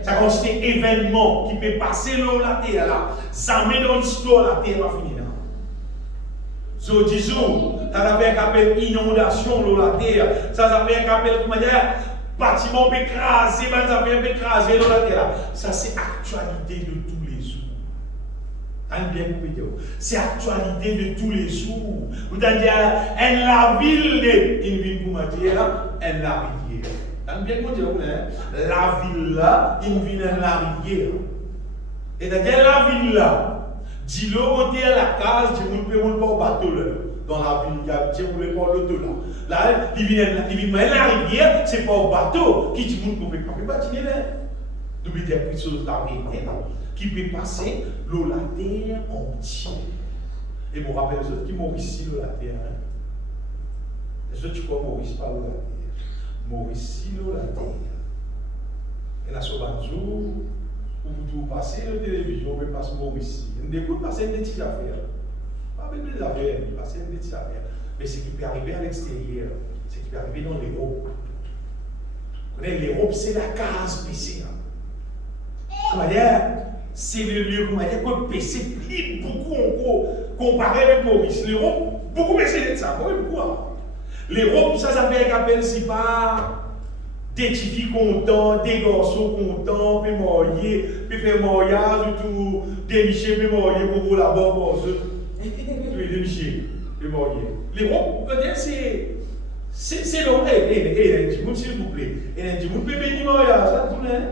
Ça consiste événement qui peut passer dans la terre là, ça met dans l'histoire la terre va finir là. So disons, ça s'appelle qu'appelle inondation dans la terre, ça s'appelle qu'appelle comment dire, bâtiment écrasé, ça s'appelle écrasé dans la terre là. Ça c'est actualité de tous les jours. C'est actualité de tous les jours. Vous allez dire, la ville de une ville pour dire, elle la rivière. Bien dire, la ville là, une ville en la rivière. Et c'est-à-dire la ville là, dis le côté à la case, tu ne peux pas bateau là. Dans la ville, tu ne peux pas l'auto là. Là, il vient la rivière, c'est pas au bateau qui dit ne peut pas bâtir là. Nous devons dire quelque chose la vérité qui peut passer l'eau la terre entière. Et je me rappelle les autres qui Mauricie l'eau la terre. Les autres, tu crois Maurice pas l'eau la terre. Mauricie l'eau la terre. Et là, sur un jour, vous passez la télévision, vous passez Maurice. Vous écoutez passer des petites affaires. Pas des petites affaires, passer des petites affaires. Mais ce qui peut arriver à l'extérieur, ce qui peut arriver dans l'Europe. Vous connaissez, l'Europe, c'est la case spéciale. Comment dire, c'est le lieu, comment dire, que le PC plie beaucoup encore comparé avec Maurice. L'Europe, beaucoup baissé de ça. Pourquoi? L'Europe, ça fait un appel si pas des petites filles contents, des garçons contents, puis marier, puis faire mariage, tout, dénicher, puis marier, pour là-bas, pour eux. Puis dénicher, puis marier. L'Europe, peut-être, c'est l'Europe. Et s'il vous plaît. Et il peut bénir mariage, ça, tout le monde.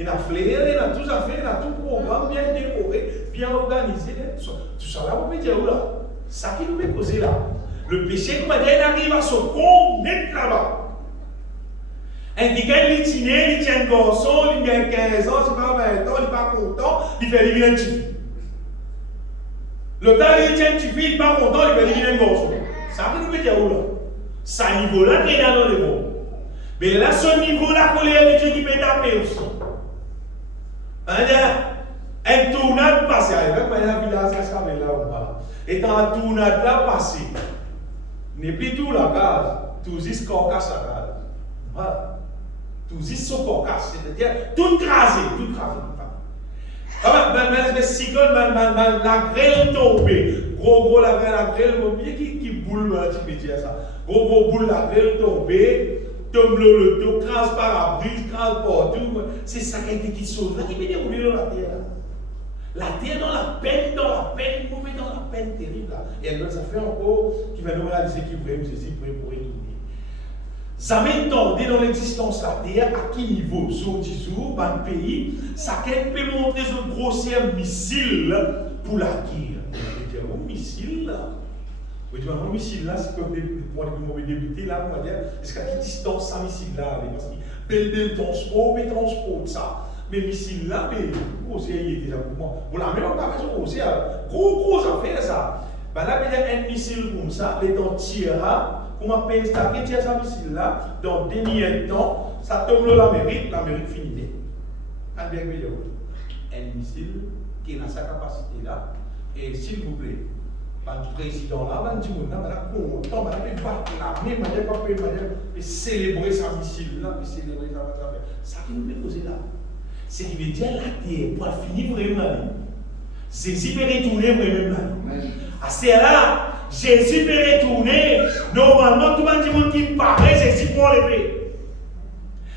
Il a flair, il a tout à fait, il a tout programme bien décoré, bien organisé. Tout ça là, vous pouvez dire, là, ça qui nous fait causer là. Le péché, comme il arrive à se commettre là-bas. Un gars, il tient un garçon, il a 15 ans, c'est pas 20 ans, il n'est pas content, il fait éliminer un petit fille. Le gars, il tient un petit fille, il n'est pas content, il fait éliminer un garçon. Ça qui nous fait dire, là. C'est un niveau-là qui est dans le monde. Mais là, ce niveau-là, il y a des gens qui peuvent taper aussi. Un tournade passé, avec un village qui s'appelle là, et dans un tournade là passé, n'est plus tout la case, tout juste corcasse la case. Voilà. Tout juste son corcasse, c'est-à-dire tout crasé, tout crasé. La grêle tombée, gros la grêle, qui boule, tu peux dire ça. Gros boule, la grêle tombée. Tombe le dos, crase par la brise, crase partout. C'est ça qui a été qui sauve. Là, qui peut dérouler dans la terre. La terre dans la peine, mauvais dans la peine terrible. Là. Et elle nous a fait encore qui va nous réaliser qu'il voulait Jésus pour retourner. Ça m'étendait dans l'existence de la terre, à quel niveau? Sur 10 jours, dans le pays, ça peut montrer ce grossier missile pour la guerre. On va dire, un missile là. Oui, tu vois, un missile là, c'est comme pour les débuter là, on va dire, jusqu'à quelle distance ça missile là, parce qu'il bel transport, ça. Mais missile là, mais gros, il est déjà pour moi. Bon, la même occasion, c'est gros affaire ça. Ben là, il y a un missile comme ça, les dents tirent, on appelle ça, qui tire ce missile là, dans des milliers de temps, ça tombe l'Amérique finit. Un missile qui a sa capacité là, et s'il vous plaît, le président là, il dit, content, il va célébrer sa missile là, célébrer sa affaire. Ça qui nous fait poser là. C'est qui veut dire la terre, pour finir vraiment. Jésus peut retourner vraiment. À ce là, Jésus peut retourner. Normalement, tout le monde qui paraît, Jésus peut enlever.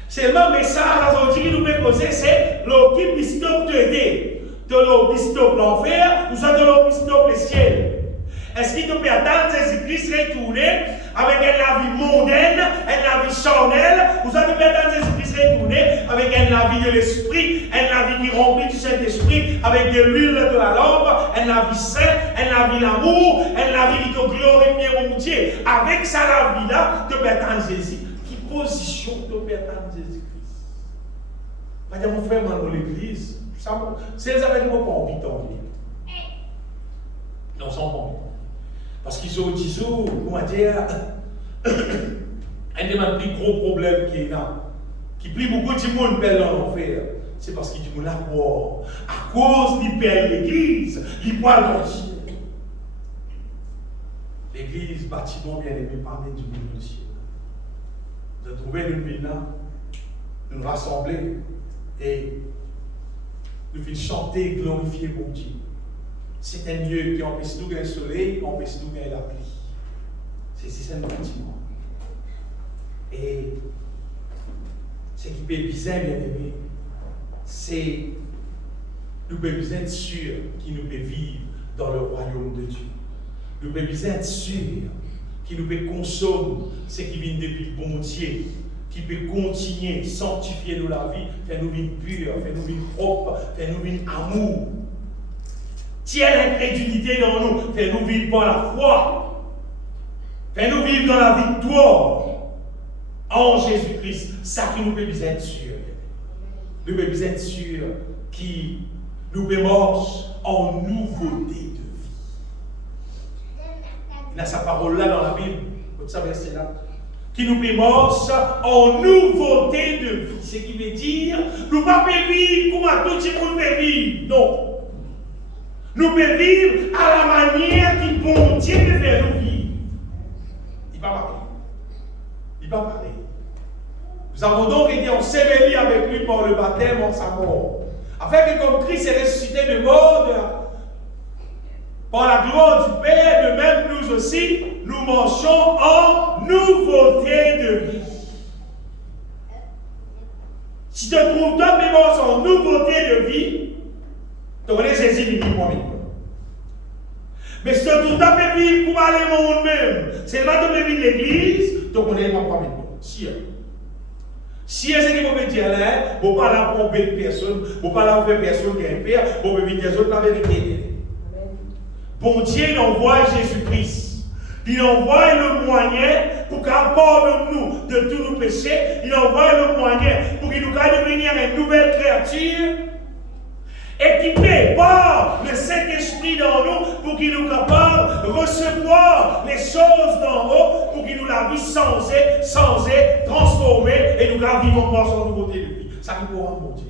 Seulement, mais ça, aujourd'hui, qui nous fait poser, c'est l'eau qui stop de aider. De l'eau qui stop l'enfer, ou ça de l'eau qui stop le ciel. Est-ce qu'il peut attendre Jésus-Christ retourner avec une vie mondaine, une vie charnelle, ou ça peut attendre Jésus-Christ retourner avec une vie de l'esprit, une vie qui remplit du Saint-Esprit, avec de l'huile de la lampe, une vie sainte, une vie d'amour, une vie qui te glorifie mon Dieu. Avec ça, la vie-là, tu peux attendre Jésus. Qui position tu peux attendre Jésus-Christ? Madame, mon frère, dans l'église, c'est les avec moi pas envie de t'enlever. Non, sans pas envie. Parce qu'ils ont dit, comment dire, un des plus gros problèmes qui est là, qui plie beaucoup de monde perd dans l'enfer, c'est parce qu'ils disent, à cause qu'ils perdent l'église, ils parlent dans le ciel. L'église, bâtiment bien aimé, parmi du monde du ciel. De trouver une ville là, de nous rassembler et de faire chanter et glorifier mon Dieu. C'est un lieu qui empêche nous gagner le soleil, empêche nous gagner la pluie. C'est ça le bâtiment. Et ce qui peut bizarre, bien aimé, c'est nous pouvons être sûrs qu'il nous peut vivre dans le royaume de Dieu. Nous pouvons être sûrs qu'il nous peut consommer ce qui vient depuis le bon Dieu, qui peut continuer, sanctifier nous la vie, faire nous vivre pure, faire nous vivre propre, faire nous vivre amour. Tiens l'incrédulité dans nous, fais-nous vivre par la foi. Fais-nous vivre dans la victoire en Jésus-Christ. Ça qui nous peut être sûr. Nous peut être sûr qui nous marche en nouveauté de vie. Il y a sa parole là dans la Bible. Vous savez, c'est là. qui nous pémence en nouveauté de vie. Ce qui veut dire, nous ne pouvons pas vivre comme tout le monde peut vivre. Non. Nous pouvons vivre à la manière qui bon Dieu peut faire nous vivre. Il ne va pas parler. Il ne va pas parler. Nous avons donc été ensevelis avec lui par le baptême en sa mort. Afin que comme Christ est ressuscité de mort, par la gloire du Père, de même nous aussi, nous marchons en nouveauté de vie. Si tu te trouves toi en nouveauté de vie, tu connais Jésus qui dit moi-même. Mais si tu te trouves toi vivre pour aller au monde même, c'est là que tu vivre l'église, tu connais pas moi-même. Si c'est ce qu'il faut dire là, il ne faut pas la tromper personne, il ne faut pas la faire personne qui est un père, il faut vivre des autres la vérité. Bon Dieu, il envoie Jésus-Christ. Il envoie le moyen pour qu'il pardonne-nous de tous nos péchés. Il envoie le moyen pour qu'il nous fasse devenir une nouvelle créature. Équipé par le Saint-Esprit dans nous pour qu'il nous capable de recevoir les choses d'en haut pour qu'il nous la vie changer, transformer et nous vivons par son nouveauté de vie. Ça qui pourra mon Dieu.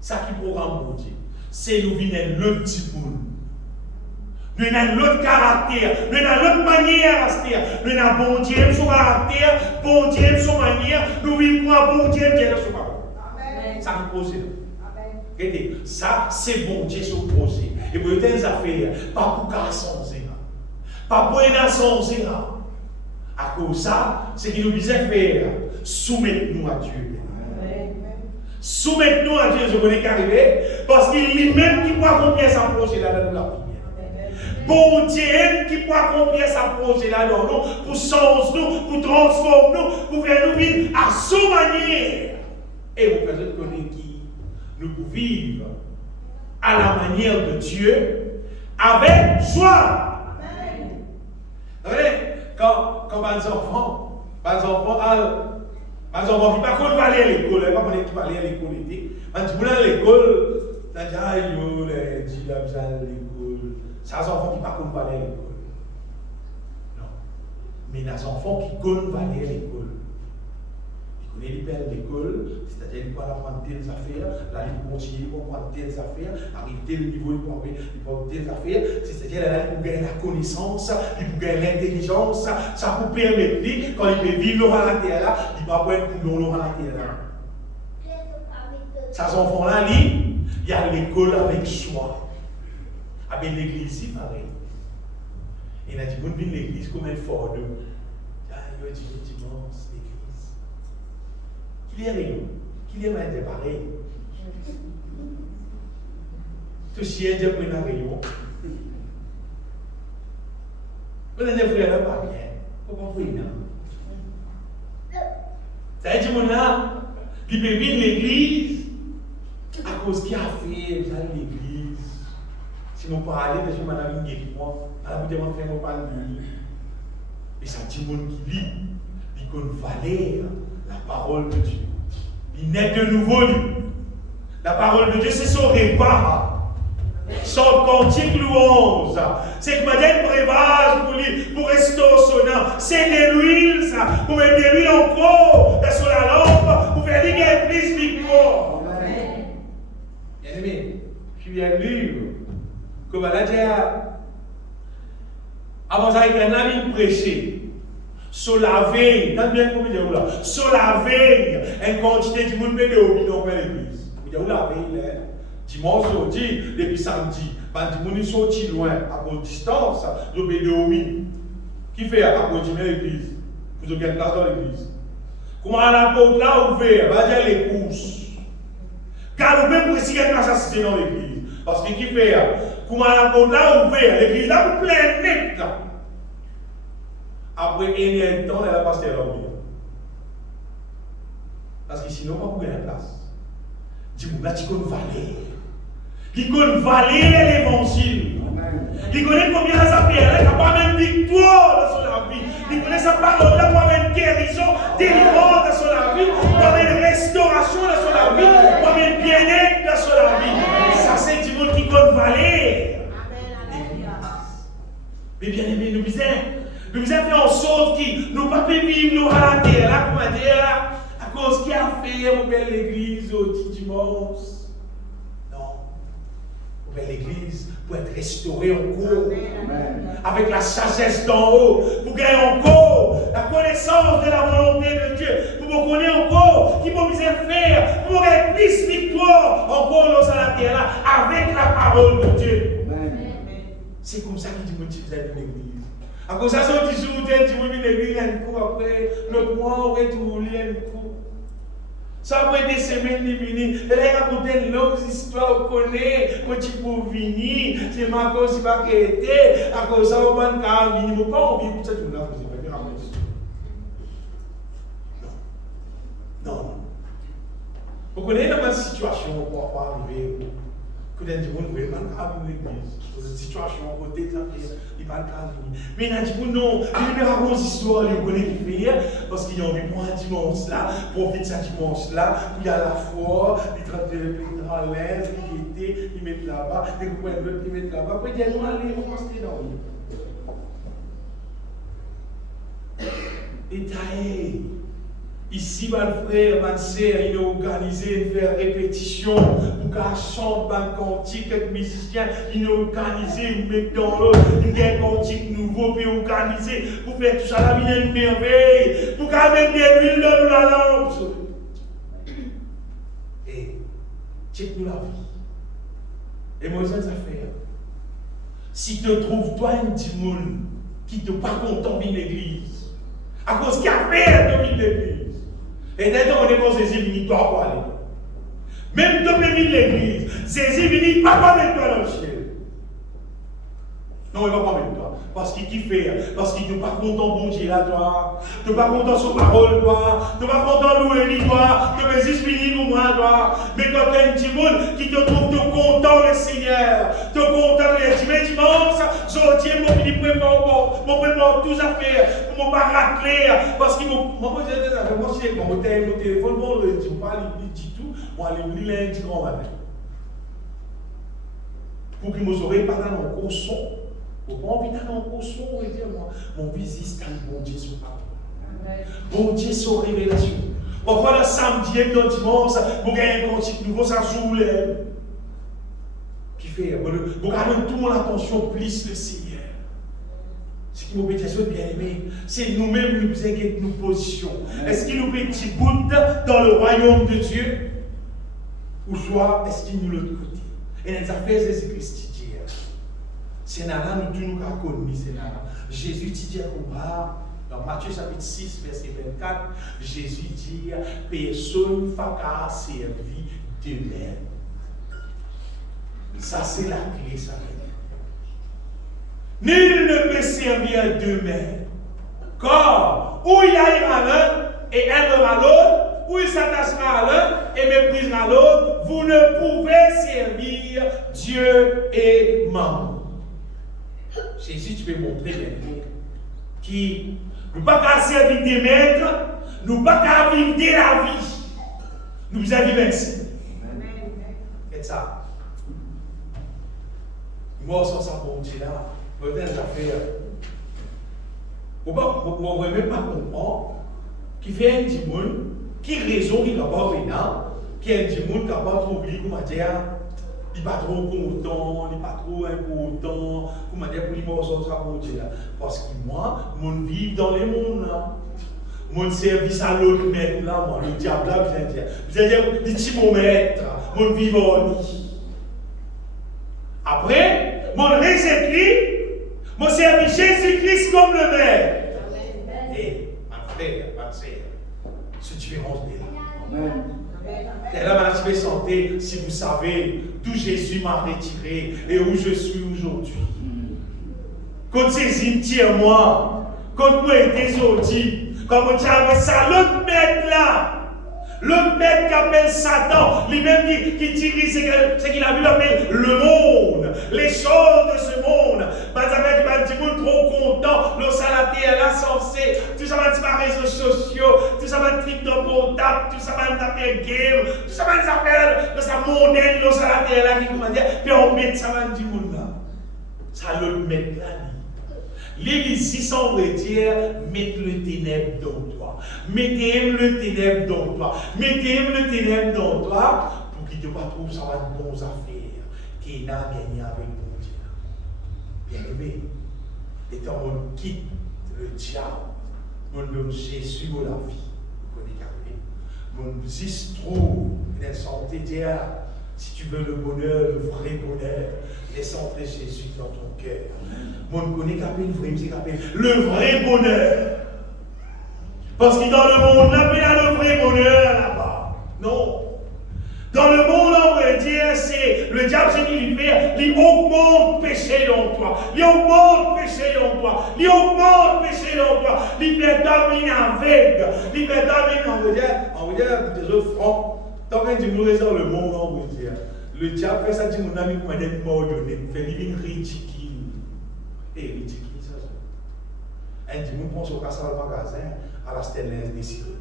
Ça qui pourra mon Dieu. C'est nous venir le petit monde. Nous avons l'autre caractère, nous avons l'autre manière à se dire. Nous avons bon Dieu, son caractère, bon Dieu, son manière. Nous vivons pour un bon Dieu, Dieu, son parole. Ça nous pose. Regardez, ça, c'est bon Dieu, son projet. Et pour des affaires, pas pour qu'à changer. Pas pour une changer. À cause de ça, c'est qu'il nous disait faire. Soumettez-nous à Dieu. Soumettez-nous à Dieu, je connais qu'arriver. Parce qu'il est lui-même qui peut accomplir sa projet là dans la vie. Bon Dieu qui peut accomplir sa projet là dans nous, pour changer nous, pour transformer nous, pour faire nous vivre à son manière. Et vous pouvez connaître qui nous pouvons vivre à la manière de Dieu avec joie. Vous voyez, quand les enfants qui ne sont pas aller à l'école, ils ne sont pas aller à l'école. Quand ils vont à l'école, ils disent ah, les gens à l'école. C'est des enfants qui ne sont pas aller à l'école. Non. Mais des enfants qui connaissent aller à l'école. Ils connaissent les pères de l'école, c'est-à-dire qu'ils peuvent apprendre telles affaires, là ils continuent, ils peuvent apprendre telles affaires, arriver tel niveau, ils peuvent apprendre telles affaires, c'est-à-dire là ils peuvent gagner la connaissance, ils peuvent gagner l'intelligence, ça peut permettre, quand ils peuvent vivre à la terre là, ils peuvent apprendre pour à la terre là. Ces enfants-là, il y a l'école avec joie. Avec l'église, c'est pareil. Et il a dit, vous venez l'église comme un fort de. Ah, il a dit, dimanche, l'église. Qu'il y a rien. Qu'il y a rien de pareil. Tout chien, Dieu, vous n'avez rien. Vous n'avez rien pas bien. Comment vous n'avez rien? Ça veut dire, mon âme, il peut venir l'église à cause qu'il a fait, vous allez l'église. Si nous parlons, déjà, madame, il y a moi, madame, vous demandez mon parle de lui. Et ça dit, mon qui lit, il connaît valeur la parole de Dieu. Il naît de nouveau, lui. La parole de Dieu, c'est son repas. Son cantique louange. C'est que madame breuvage pour lui, pour restaurer son âme. C'est de l'huile, ça. Pour mettre de l'huile encore sur la lampe, pour faire qu'il y ait plus de victoire. Bien aimé, je viens lire. Comme elle a dit, avant ça, il y a un prêché. Sur la veille, tant bien comme il dit là, sur la veille, une quantité de monde peut au dans l'église. Il dit la veille, dimanche sorti, depuis samedi, quand les gens sont sortis loin, à cause de distance, ils ont béni au milieu. Qui fait à continuer l'église? Vous avez une place dans l'église. Comment la porte là ouverte, va dire les courses. Car nous même précis qu'il y a une place assistée dans l'église. Parce que qui fait comment la porte là ouverte, l'église là plein net là. Après un temps, elle a passé là ouvert. Parce que sinon, on va pas la place. Dis-moi, là, tu connais valeur. Qui connaît valeur l'évangile. Qui connaît combien ça fait. Elle n'a pas même victoire dans son vie. Qui connaît sa parole là, pas même guérison, délivrance dans son vie, pas même restauration dans son vie, pas même bien-être dans son vie. Ça, c'est du monde qui connaît valeur. Mais bien aimé, nous disons, Nous avons fait en sorte que nous ne pouvons pas vivre nous à la terre, là, comment dire, à cause qu'il a fait, vous belle l'église au dimanche. Non. Vous belle l'église pour être restaurée encore. Avec la sagesse d'en haut, pour gagner encore la connaissance de la volonté de Dieu, pour me connaître encore, qui m'a besoin de faire, pour gagner plus victoire encore dans la terre là, avec la parole de Dieu. C'est comme ça qu'il dit, mon Dieu, vous êtes l'église. À cause de ça, on dit, vous êtes l'église, il y a une cour après, le mois, on va tout il y a une cour. Ça après des semaines, il vient. Et là, il raconte une longue histoire, on connaît, quand tu peux venir, c'est ma cause, c'est pas qu'elle était, à cause de ça, on va venir, il ne faut pas envie pour ça, tu ne l'as pas dit, non. Non. Vous connaissez dans ma situation, on ne peut pas arriver, que des gens ne veulent pas venir à l'église. Dans une situation, on peut dire, il ne va pas venir. Mais il a dit, non, il y a une histoire, il connaît qui fait, parce qu'il y a envie pour un dimanche là, profite de ce dimanche là, il y a la foi, il traite de à l'aise, il était, il met là-bas, il reprend l'autre, il met là-bas, après il dit, non, allez, on va se dormir. Et taillé. Ici, mon frère, ma soeur, il a organisé une répétition pour qu'à chanter un cantique avec musiciens, il a organisé une mettre dans l'autre, un cantique nouveau, puis organisé pour faire tout ça, la vie est une merveille, pour qu'à mettre des huiles dans la lampe. Et, check-nous la vie. Et moi, ça fait. Si tu trouves toi un petit monde qui ne pas content de l'église, à cause qu'il a fait de l'église, et dès qu'on est bon, Jésus vient toi pour aller. Même dans l'église, Jésus vient pas avec toi dans le ciel. Non, il ne va pas avec toi. Parce qu'il kiffe, parce qu'il n'est pas content bon Dieu là, toi. Tu n'es pas content sur parole, toi. Tu n'es pas content louer, toi. Tu veux juste finir pour moi, toi. Mais quand tu as un petit monde qui te trouve content, le Seigneur, tu es content le dimanche, je mon fini prépare tout à faire, pour ne pas racler. Parce qu'il m'a dit, moi, je mon téléphone, bon, je ne pas lui dit tout, moi, je lui lundi grand matin. Pour qu'il me saurait pas dans mon son. Pour pas envie d'aller en cochon et dire, moi, mon visite, c'est un bon Dieu sur parole. Bon Dieu sur révélation. Parfois, le samedi et le dimanche, vous gagnez un cantique nouveau, ça joue les. Qui fait, vous gardez tout mon attention, plus le Seigneur. Ce qui nous peut dire, bien aimé, c'est nous-mêmes nous inquiétons nos positions. Est-ce qu'il nous fait petit bout dans le royaume de Dieu? Ou soit, est-ce qu'il nous l'autre côté? Et les affaires de Jésus-Christ. C'est Nana, nous tous nous avons c'est Nana. Jésus dit dans Matthieu chapitre 6, verset 24, Jésus dit, personne ne va servir de même. Ça, c'est la clé, ça. Nul ne peut servir de même. Car, ou il haïra l'un et aimera l'autre, ou il s'attachera à l'un et méprisera l'autre, vous ne pouvez servir Dieu et maman. Jésus, tu peux montrer maintenant qui nous pas qu'à servir des maîtres, nous pas qu'à vivre de la vie. Nous avons vivre ainsi. Et ça. Moi, sans ça, pour dire là, peut-être affaire. On ne peut même pas comprendre qui fait un petit monde, qui raison qui n'a pas venir, qui est un petit monde qui n'a pas trouvé, comment dire. Il n'est pas trop content, il n'est pas trop important, comment dire, pour lui, moi, parce que moi, mon vivre dans le monde là, mon service à l'autre maître là, moi, le diable là, vous allez dire, les petits mon maître, mon vivant. Après, mon recette lui, mon service Jésus-Christ comme le maître. Et, ma frère, ma sœur, cette différence est là. Et là, je vais sentir si vous savez d'où Jésus m'a retiré et où je suis aujourd'hui. Quand c'est intime, moi, quand moi j'étais sorti, quand j'avais ça, l'autre maître là, l'autre maître qui appelle Satan, lui-même qui dirige ce qu'il a vu appeler le monde, les choses de ce monde. Il m'a dit, trop content, le salataire, là, censé, tout ça m'a dit par réseaux sociaux, tout ça m'a dit dans portable, tout ça m'a dit game, tout ça m'a dit affaire, de sa monnaie, le salataire, là, qui m'a dit, puis on met ça m'a dit, là. Ça l'autre maître là, L'église, si ça veut dire, mettez le ténèbre dans toi. Mettez le ténèbre dans toi. Mettez le ténèbre dans toi pour qu'il ne te pas trouve ça va de bonnes affaires qui n'a gagné avec mon Dieu. Bien aimé, étant on quitte le diable, on donne Jésus à la vie. Vous connaissez, on existe trop de santé dire. Si tu veux le bonheur, le vrai bonheur, laisse entrer Jésus dans ton cœur. Mon connaît qu'appelle le vrai bonheur. Parce que dans le monde, on appelle le vrai bonheur là-bas. Non. Dans le monde, on veut dire, c'est le diable, c'est qu'il fait, il augmente le péché dans toi. Il augmente le péché dans toi. Il augmente le péché dans toi. Il fait dominer aveugle. Il fait dominer, on veut dire, des autres francs. Tant que tu me dans le monde, on veut dire, le diable fait ça, tu mon ami, pour m'aider à ordonner, il fait une ridicule. Et ridicule, ça. Un dimanche, on pense au casse au magasin, à la Stellenès désirée.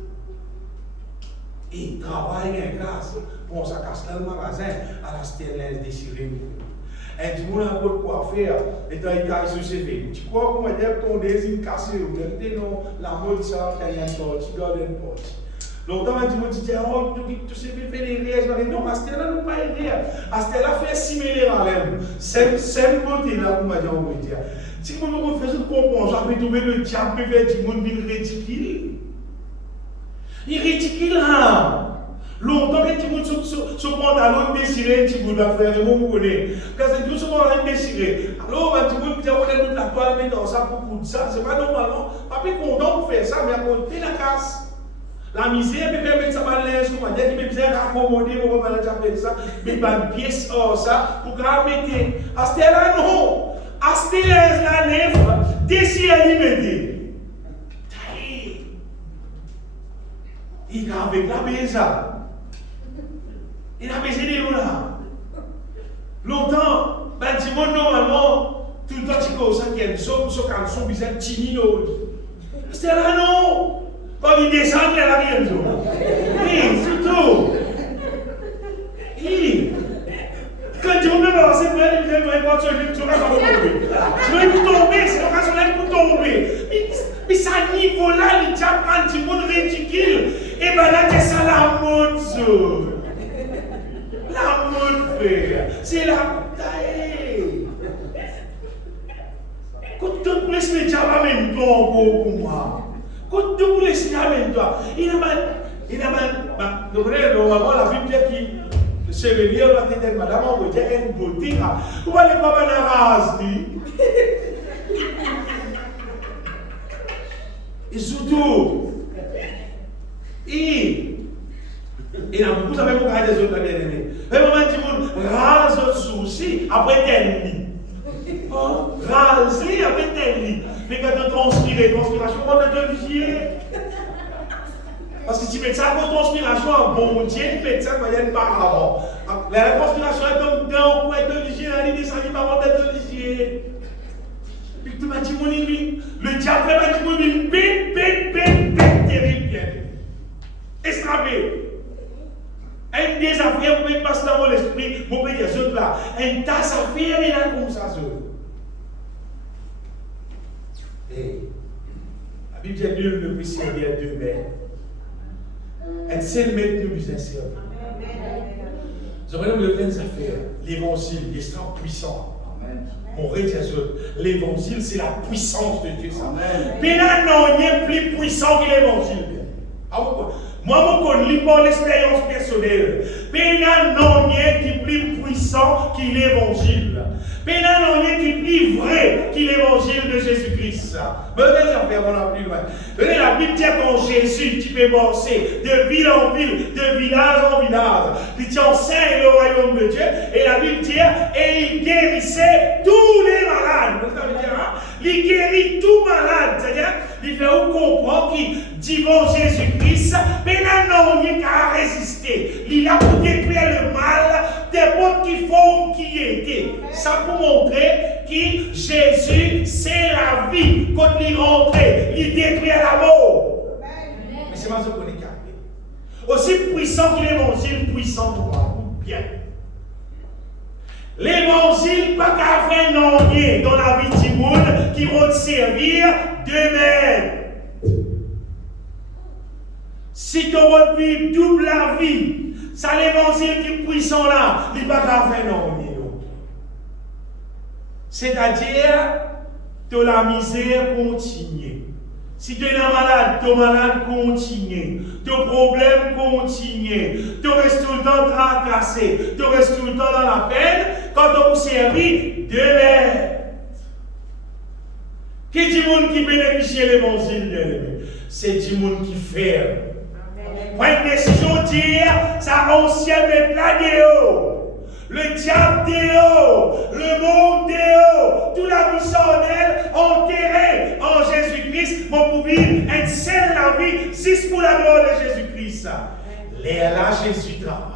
Et il travaille en grâce, pour ça casse le magasin, à la Stellenès désirée. Un dimanche, on a quoi faire, et dans les cas, il se CV. Tu crois qu'on va dire que ton désir cassé, ou bien non, la mode, ça va faire un sorti, tu gardes une porte. Longtemps, on dit, oh, tu sais, tu fais des rires. Non, Astella n'a pas aidé. Astella fait simuler à l'aime. C'est le côté là pour dire, on veut dire. Si on me fait ce comprendre, j'avais trouvé le diable qui fait du monde ridicule. Il est ridicule, hein. Longtemps, quand tu montes ce pantalon déchiré, tu peux faire, vous connaissez. Quand c'est tout ce pantalon déchiré, alors, tu peux dire, on est toute la toile, mais dans ça, pour ça, c'est pas normalement. Papa est content pour faire ça, mais à côté, la casse. La misère peut faire mettre ça dans l'air, comment dire, qui peut bien raccommoder, on va appeler ça, mais une pièce hors ça, pour mettre. Astella non. Astella la nef, déchiré, mettez. Taïe. Il a avec la bêta. Il a baisé des roues là. Longtemps, ben, tu vois, normalement, tout le temps, tu vois, ça qui est un son bizarre, timide. Astella non. Quand il descend, il a rien de oui, surtout. Oui. Quand tu me lances, tu vas tomber, c'est l'occasion pour tomber. Mais ça niveau là, il tient un petit monde ridicule. Et bien là, c'est ça la mode. La mode, frère. C'est la taille. Quand tu te places, le diable amène toi pour moi. Quand tu voulais signer avec toi, il n'a pas. Normalement, la Bible dit que se réveiller la tête de madame, on veut dire une beauté. Vous voyez pas mal la race, et surtout, il a beaucoup de beaucoup des autres bien-aimés. Mais moment tu rase le souci après t'ennuie. Raser après t'ennuie. Mais quand tu transpires, transpiration, on a de l'usier. Parce que si tu mets ça pour transpiration, un bon Dieu, tu mets ça quand il y a une part avant. La transpiration est comme dans le de l'usier, elle est descendue par de l'usier. Puis tu m'as dit, mon ami, le diable m'a dit, mon ami, bête, terrible, bien. Estrapé. Un des affaires, vous pouvez passer dans l'esprit, vous pouvez dire, ce là, un tas d'affaires, il a comme ça, et la Bible dit nul ne peut servir deux maîtres. Un seul maître ne peut servir. Vous avez le plein affaires. L'évangile, il est extrêmement puissant. Mon l'évangile, c'est la puissance de Dieu. Mais là, non, il n'est plus puissant que l'évangile. Moi, je connais pas l'expérience personnelle. Mais là, non, il est plus puissant que l'évangile. Mais là, non, il est plus vrai que l'évangile de Jésus-Christ. Mais la Bible dit qu'en Jésus, tu peux avancer de ville en ville, de village en village. Il enseigne le royaume de Dieu. Et la Bible dit, et il guérissait tous les malades. Vous savez dire, hein? Il guérit tout malade. C'est-à-dire, il fait comprendre qu'il devant Jésus-Christ, mais là, non, il n'y a qu'à résister. Il a pour détruire le mal des potes qui font qui était. Ça pour montrer que Jésus, c'est la vie. Quand il rentre, il détruit la mort. Mais c'est pas ce qu'on est capé. Aussi puissant que l'évangile, puissant pour moi. Bien. L'évangile, pas qu'à faire non rien dans la vie du monde qui vont te servir demain. Si tu veux vivre double la vie, ça l'évangile qui est puissant là, il pas qu'à faire non rien. C'est-à-dire, que la misère continue. Si tu es malade, ton malade continue. Ton problème continue. Tu restes tout le temps tracassé. Tu restes tout le temps dans la peine. Quand on vous servit de l'aide. Qui dit monde qui bénéficie de l'évangile? C'est du monde qui fait. Pour une décision de dire, ça ancien mettre là dehors. Le diable dehors, le monde dehors, tout la puissance en elle, enterrée en Jésus-Christ, pour vivre un seul la vie, juste pour la gloire de Jésus-Christ. Là, Jésus travaille.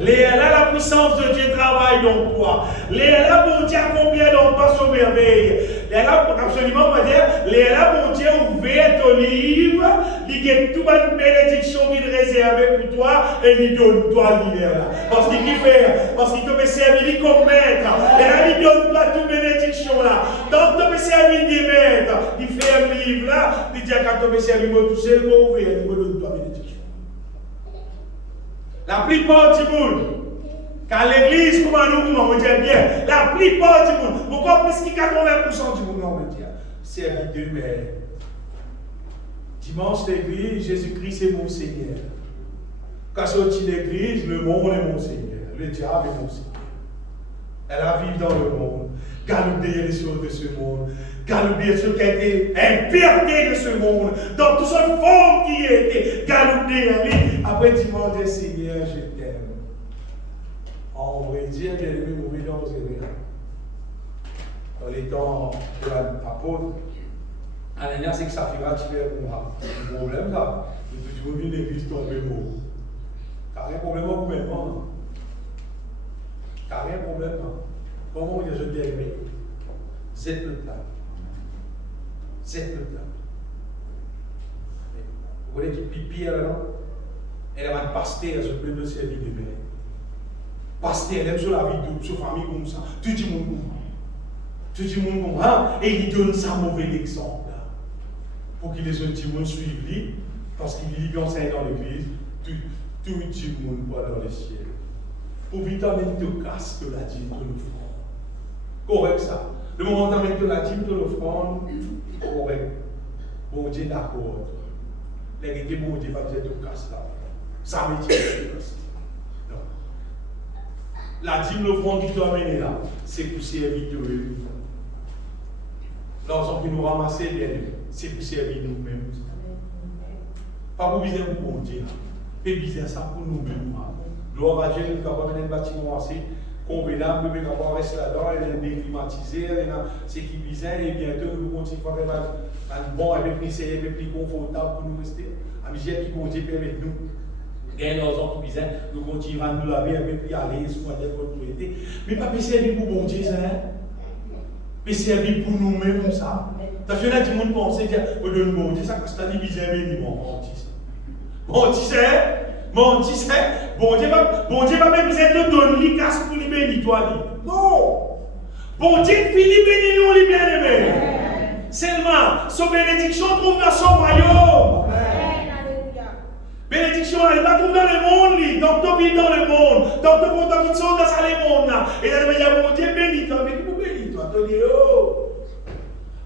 Là, la puissance de Dieu travaille dans toi. Là, mon Dieu accomplit dans toi son merveille. Là, absolument, on va dire, là, mon Dieu ouvert ton livre, il y a toute une bénédiction qu'il réserve pour toi et il donne toi l'hiver là. Parce qu'il fait, parce qu'il te peut servir comme maître. Et là, il donne toi toute bénédiction là. Donc, tu peux servir des maîtres. Il fait un livre là, il dit à quand tu peux servir moi tout seul, il ouvert, il me donne toi bénédiction. La plupart du monde, car l'église, comment on va dire bien, la plupart du monde, pourquoi plus que 80% du monde, on va dire, c'est Dieu, mais dimanche l'église, Jésus-Christ est mon Seigneur. Quand sorti l'église, le monde est mon Seigneur, le diable est mon Seigneur. Elle a vécu dans le monde, galoper les choses de ce monde, galoper ce qui a été imperté de ce monde, dans toute cette forme qui a été galopée à lui. Après, dimanche, Seigneur, je t'aime. En vrai dire, j'ai aimé mourir dans vos erreurs. Dans les temps de l'apôtre, à l'année, c'est que ça fera différent pour moi. Le problème, là, c'est que tu reviens l'église tomber mot. Car il y a un problème au gouvernement. Car il y a un problème. Comment je t'ai aimé? C'est le temps. C'est le temps. Vous voyez qui pipi alors? Elle a un pasteur, je peux me servir de bien. Pasteur, elle aime sur la vie de sa famille comme ça. Tout le monde comme ça. Tout le monde comme ça. Et il donne ça mauvais exemple. Pour que les autres monde suivent lui. Parce qu'il vit enseigne dans l'église. Tout le monde va dans le ciel. Pour vitamine de casse de la dîme de l'offrande. Correct ça. Le moment où tu la dîme de l'offrande, correct. Bon Dieu d'accord. Les gens bon Dieu va dire de casse là. Ça me tient. Non. La dîme de l'offrande qui doit amener là, c'est pour servir Dieu. L'argent qui nous ramasse, bien, c'est pour servir nous-mêmes. Pas pour viser pour bon Dieu. Mais viser ça pour nous-mêmes. Gloire à Dieu, nous avons un bâtiment assez convenable, nous avons resté là-dedans, elle est climatisée, c'est qui visait, et bientôt nous continuons à faire un bon, un peu plus confortable pour nous rester. À misère qui continue permet nous. Gagnez nos gens qui visent, nous continuons à nous laver, un peu plus aller, soigner votre autorité. Mais pas servir pour bon Dieu, ça, mais servir pour nous-mêmes, ça. Parce que là, tout le monde pense, dire, oh, donne bon Dieu, ça, quand c'est un bizarre, mais bon Dieu, bon Dieu, bon Dieu, bon Dieu va même te donner les casse pour les bénir, toi. Non! Bon Dieu, Philippe bénit nous, les bien-aimés. Seulement, son bénédiction trouve dans son royaume. Bénédiction, elle n'est pas trouvée dans le monde, donc tu vis dans le monde, donc tu prends ton dans le monde. Et là, il y a bon Dieu béni toi, mais qui vous bénit toi? Tu dis, oh!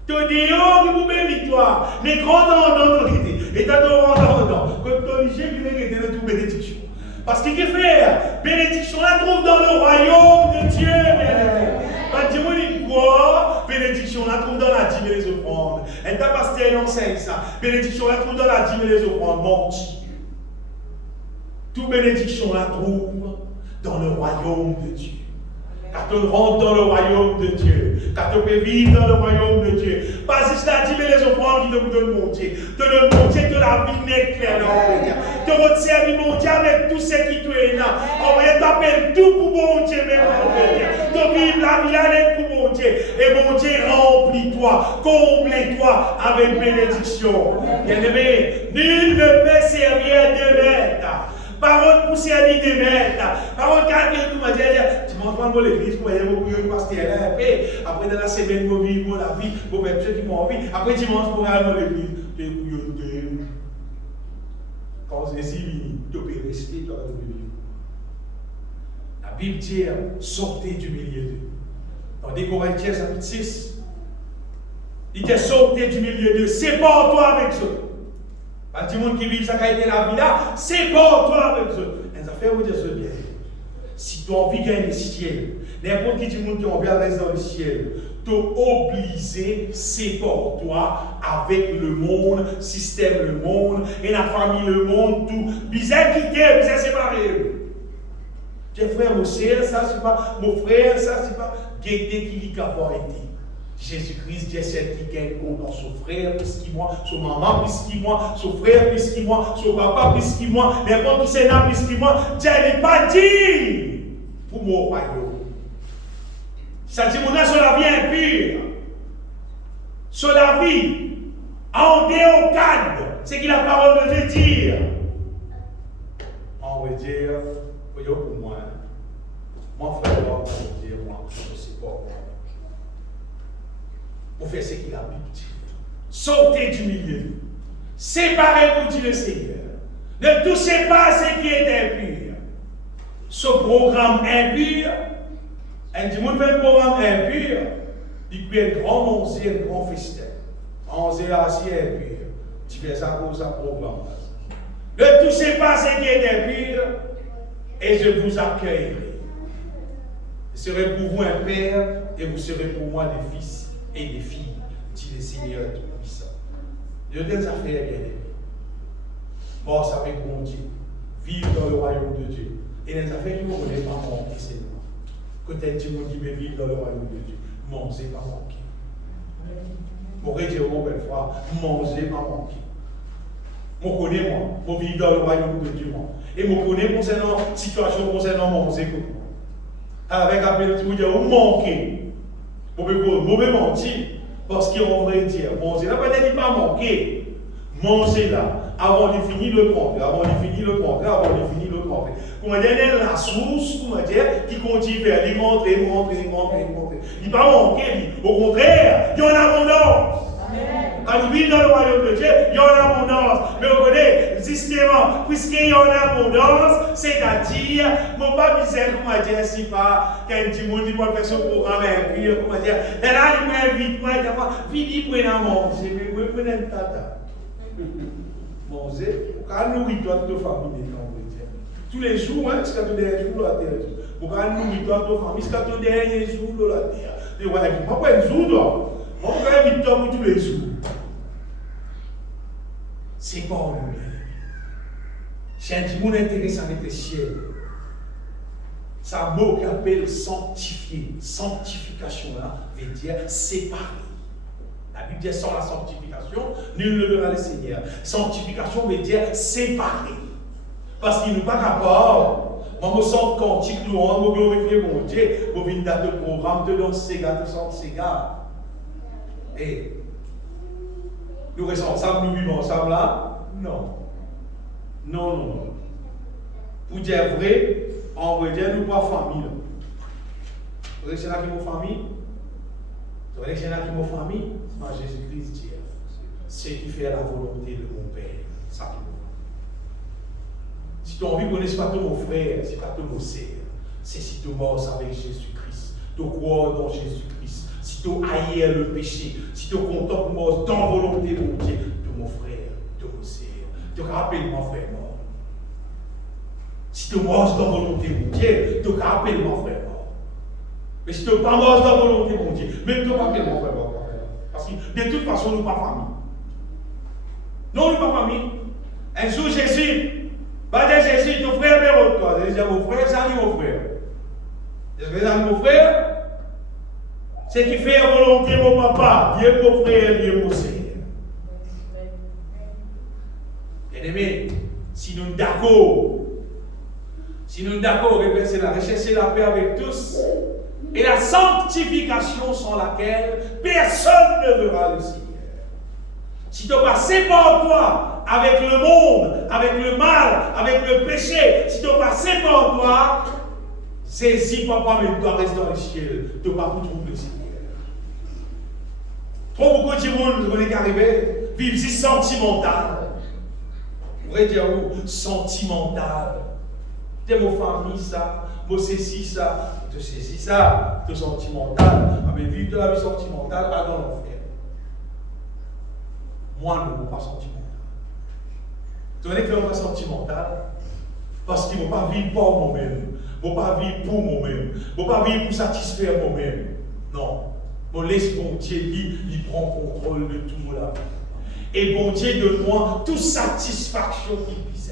Tu dis, oh, qui vous bénit toi? Les grands dans l'autorité. Et tu as ton rendant. Quand tu dis, j'ai vu que tu toute bénédiction. Parce qu'il fait, bénédiction la trouve dans le royaume de Dieu, bien-aimé. Pas Dieu dit quoi? Bénédiction la trouve dans la dîme et les offrandes. Et ta pasteur enseigne ça. Bénédiction la trouve dans la dîme et les offrandes. Menti. Toute bénédiction la trouve dans le royaume de Dieu. Quand on rentre dans le royaume de Dieu, quand on peut vivre dans le royaume de Dieu, pas juste la dîme et les offrandes qui te donnent mon Dieu. Te donne mon Dieu de la vie nette claire dans le Dieu. Te resservis mon Dieu avec tout ce qui te est là. On va t'appeler tout pour mon Dieu, mais mon Dieu. Te vivre la vie avec pour mon Dieu. Et mon Dieu remplis-toi, comble-toi avec bénédiction. Bien-aimé, nul ne peut servir deux maîtres. Parole pour servir des maîtres. Parole quand tu m'as dit, dimanche, moi, l'église, pour aller beaucoup de pasteur là, après dans la semaine, pour vivre la vie, pour faire ceux qui m'ont envie. Après dimanche, pour aller à l'église, tu es couillonné. Quand c'est si, tu peux rester dans le milieu. La Bible dit, sortez du milieu d'eux. Dans des Corinthiens, chapitre 6, il dit, sortez du milieu d'eux, sépare-toi avec eux. Pas tout le monde qui vit ça qui a été la vie là, sépare-toi avec eux. Les affaires vous dire ce bien. Si tu as envie de gagner le ciel, n'importe qui du monde qui a envie de rester dans le ciel, tu es obligé, sépare-toi avec le monde, système le monde, et la famille le monde, tout. Bizarre quitter, bizarre séparer. Tes frères, mon frère, ça c'est pas, mon frère, ça c'est pas, guetter qui lui a été. Jésus-Christ, Dieu c'est qui gagne compte dans son frère plus qu'il moi, son maman plus qu'il moi, son frère plus qu'il moi, son papa plus qu'il moi, n'importe qui c'est là plus qu'il moi. Dieu n'est pas dit pour mon royaume. Ça dit, mon âge sur la vie impure, sur la vie, en déocade, c'est qu'il a la parole de dire. On va dire, pour moi, mon frère, on va dire, moi, je ne sais pas. On fait ce qu'il a dit. Sortez du milieu. Séparez-vous, dit le Seigneur. Ne touchez pas à ce qui est impur. Ce programme impur, un du monde fait un programme impur, il peut être grand manger, un grand festin. Manger assis impur. Tu fais ça pour ça programme. Ne touchez pas à ce qui est impur, et je vous accueillerai. Je serai pour vous un père, et vous serez pour moi des fils et des filles, dit le Seigneur Tout-Puissant. Je donne ça fait bien aimé. Mort avec mon Dieu, vivre dans le royaume de Dieu. Et les affaires qui ne voulaient pas manquer, c'est moi. Quand elle dit qui veut vivre dans le royaume de Dieu, manger pas manquer. Mon dire mon belle foi, manger pas manquer. Moi connais moi, moi vivre dans le royaume de Dieu moi. Et moi connais concernant situation concernant manger comme moi. Avec appel tout dire manquer. Mauvais mentir, parce qu'on va dire, manger là, peut-être pas manquer. Manger là, avant de finir le compte, avant de finir le compte, avant de finir le compte. Comment dire, la source, comment dire, qui continue à lui montrer. Il ne va pas manquer, au contraire, il y a une abondance. Quand nous vivons dans le royaume de Dieu, il y a une abondance. Mais vous connaissez, justement, puisqu'il y a une abondance, c'est-à-dire, mon pas bizarre, comment dire, si pas, quand du monde qui peut faire son programme impur, comment dire, et là, il m'invite, moi, il dit, viens prendre à manger, mais vous prenez un tata. Manger, quand nourris-toi de ta famille, tous les jours, hein, c'est quand tu es jours, la terre. Quand nourris-toi de ta famille, c'est quand tu es jours, la terre. Tu vois, moi, pas un jour, toi. On va inviter pour tous les jours. C'est pas nous. C'est un petit monde intéressant avec le ciel. C'est un mot qui appelle sanctifier. Sanctification là veut dire séparer. La Bible dit sans la sanctification, nul ne verra le Seigneur. Sanctification veut dire séparer. Parce qu'il n'est pas capable. Moi, je me sens cantique, nous, on me glorifier mon Dieu. Pour une date de programme, de danse, ces gars, de sang, ces gars. Et nous restons ensemble, nous vivons ensemble là? Non. Non. Pour dire vrai, en vrai, nous pas famille. Vous voyez, c'est là qui est mon famille? Vous voyez, c'est là qui est mon famille? Moi, Jésus-Christ dit, c'est qui fait la volonté de mon Père. Ça qui est mon famille. Si tu as envie de connaître pas ton frère, c'est pas ton sœur, c'est si tu mords avec Jésus-Christ, tu crois dans Jésus-Christ. Si tu haïs le péché, si tu contentes mort dans la volonté mon Dieu, de mon frère, de mon sœur, tu rappelles mon frère mort. Si tu manges dans la volonté mon Dieu, tu rappelles mon frère mort. Mais si tu ne pas manges dans la volonté mon Dieu, même tu rappelles mon frère mort. Parce que de toute façon, nous ne sommes pas famille. Non, nous ne sommes pas famille. Un jour, Jésus, va dire Jésus, ton frère est toi. Je dis mon frère, j'arrive mon frère. Je dis mon frère. C'est qui fait la volonté de mon papa, Dieu mon frère, Dieu mon Seigneur. Bien-aimés, si nous sommes d'accord, c'est la recherche et la paix avec tous, et la sanctification sans laquelle personne ne verra le Seigneur. Si tu vas séparer toi avec le monde, avec le mal, avec le péché, si tu n'as pas séparé toi, saisis papa, mais tu dois rester dans le ciel. Tu ne vas pas trouver le ciel. Trop beaucoup de monde, vous connaissez qu'arriver, vivre si sentimental. Vous pourrez dire où? Sentimental. C'est mon famille, ça. Moi, c'est si ça. Tu sais si ça. Tu es sentimental. Ah, mais vivre de la vie sentimentale, pas dans l'enfer. Moi, je ne veux pas sentimental. Tu connais que je ne veux pas sentimental? Parce qu'ils ne vont pas vivre pour moi-même. Ils ne vont pas vivre pour moi-même. Ils ne vont pas vivre pour satisfaire moi-même. Non. Bon, laisse bon Dieu, il prend contrôle de tout là. Et bon Dieu, donne-moi toute satisfaction qu'il puisse.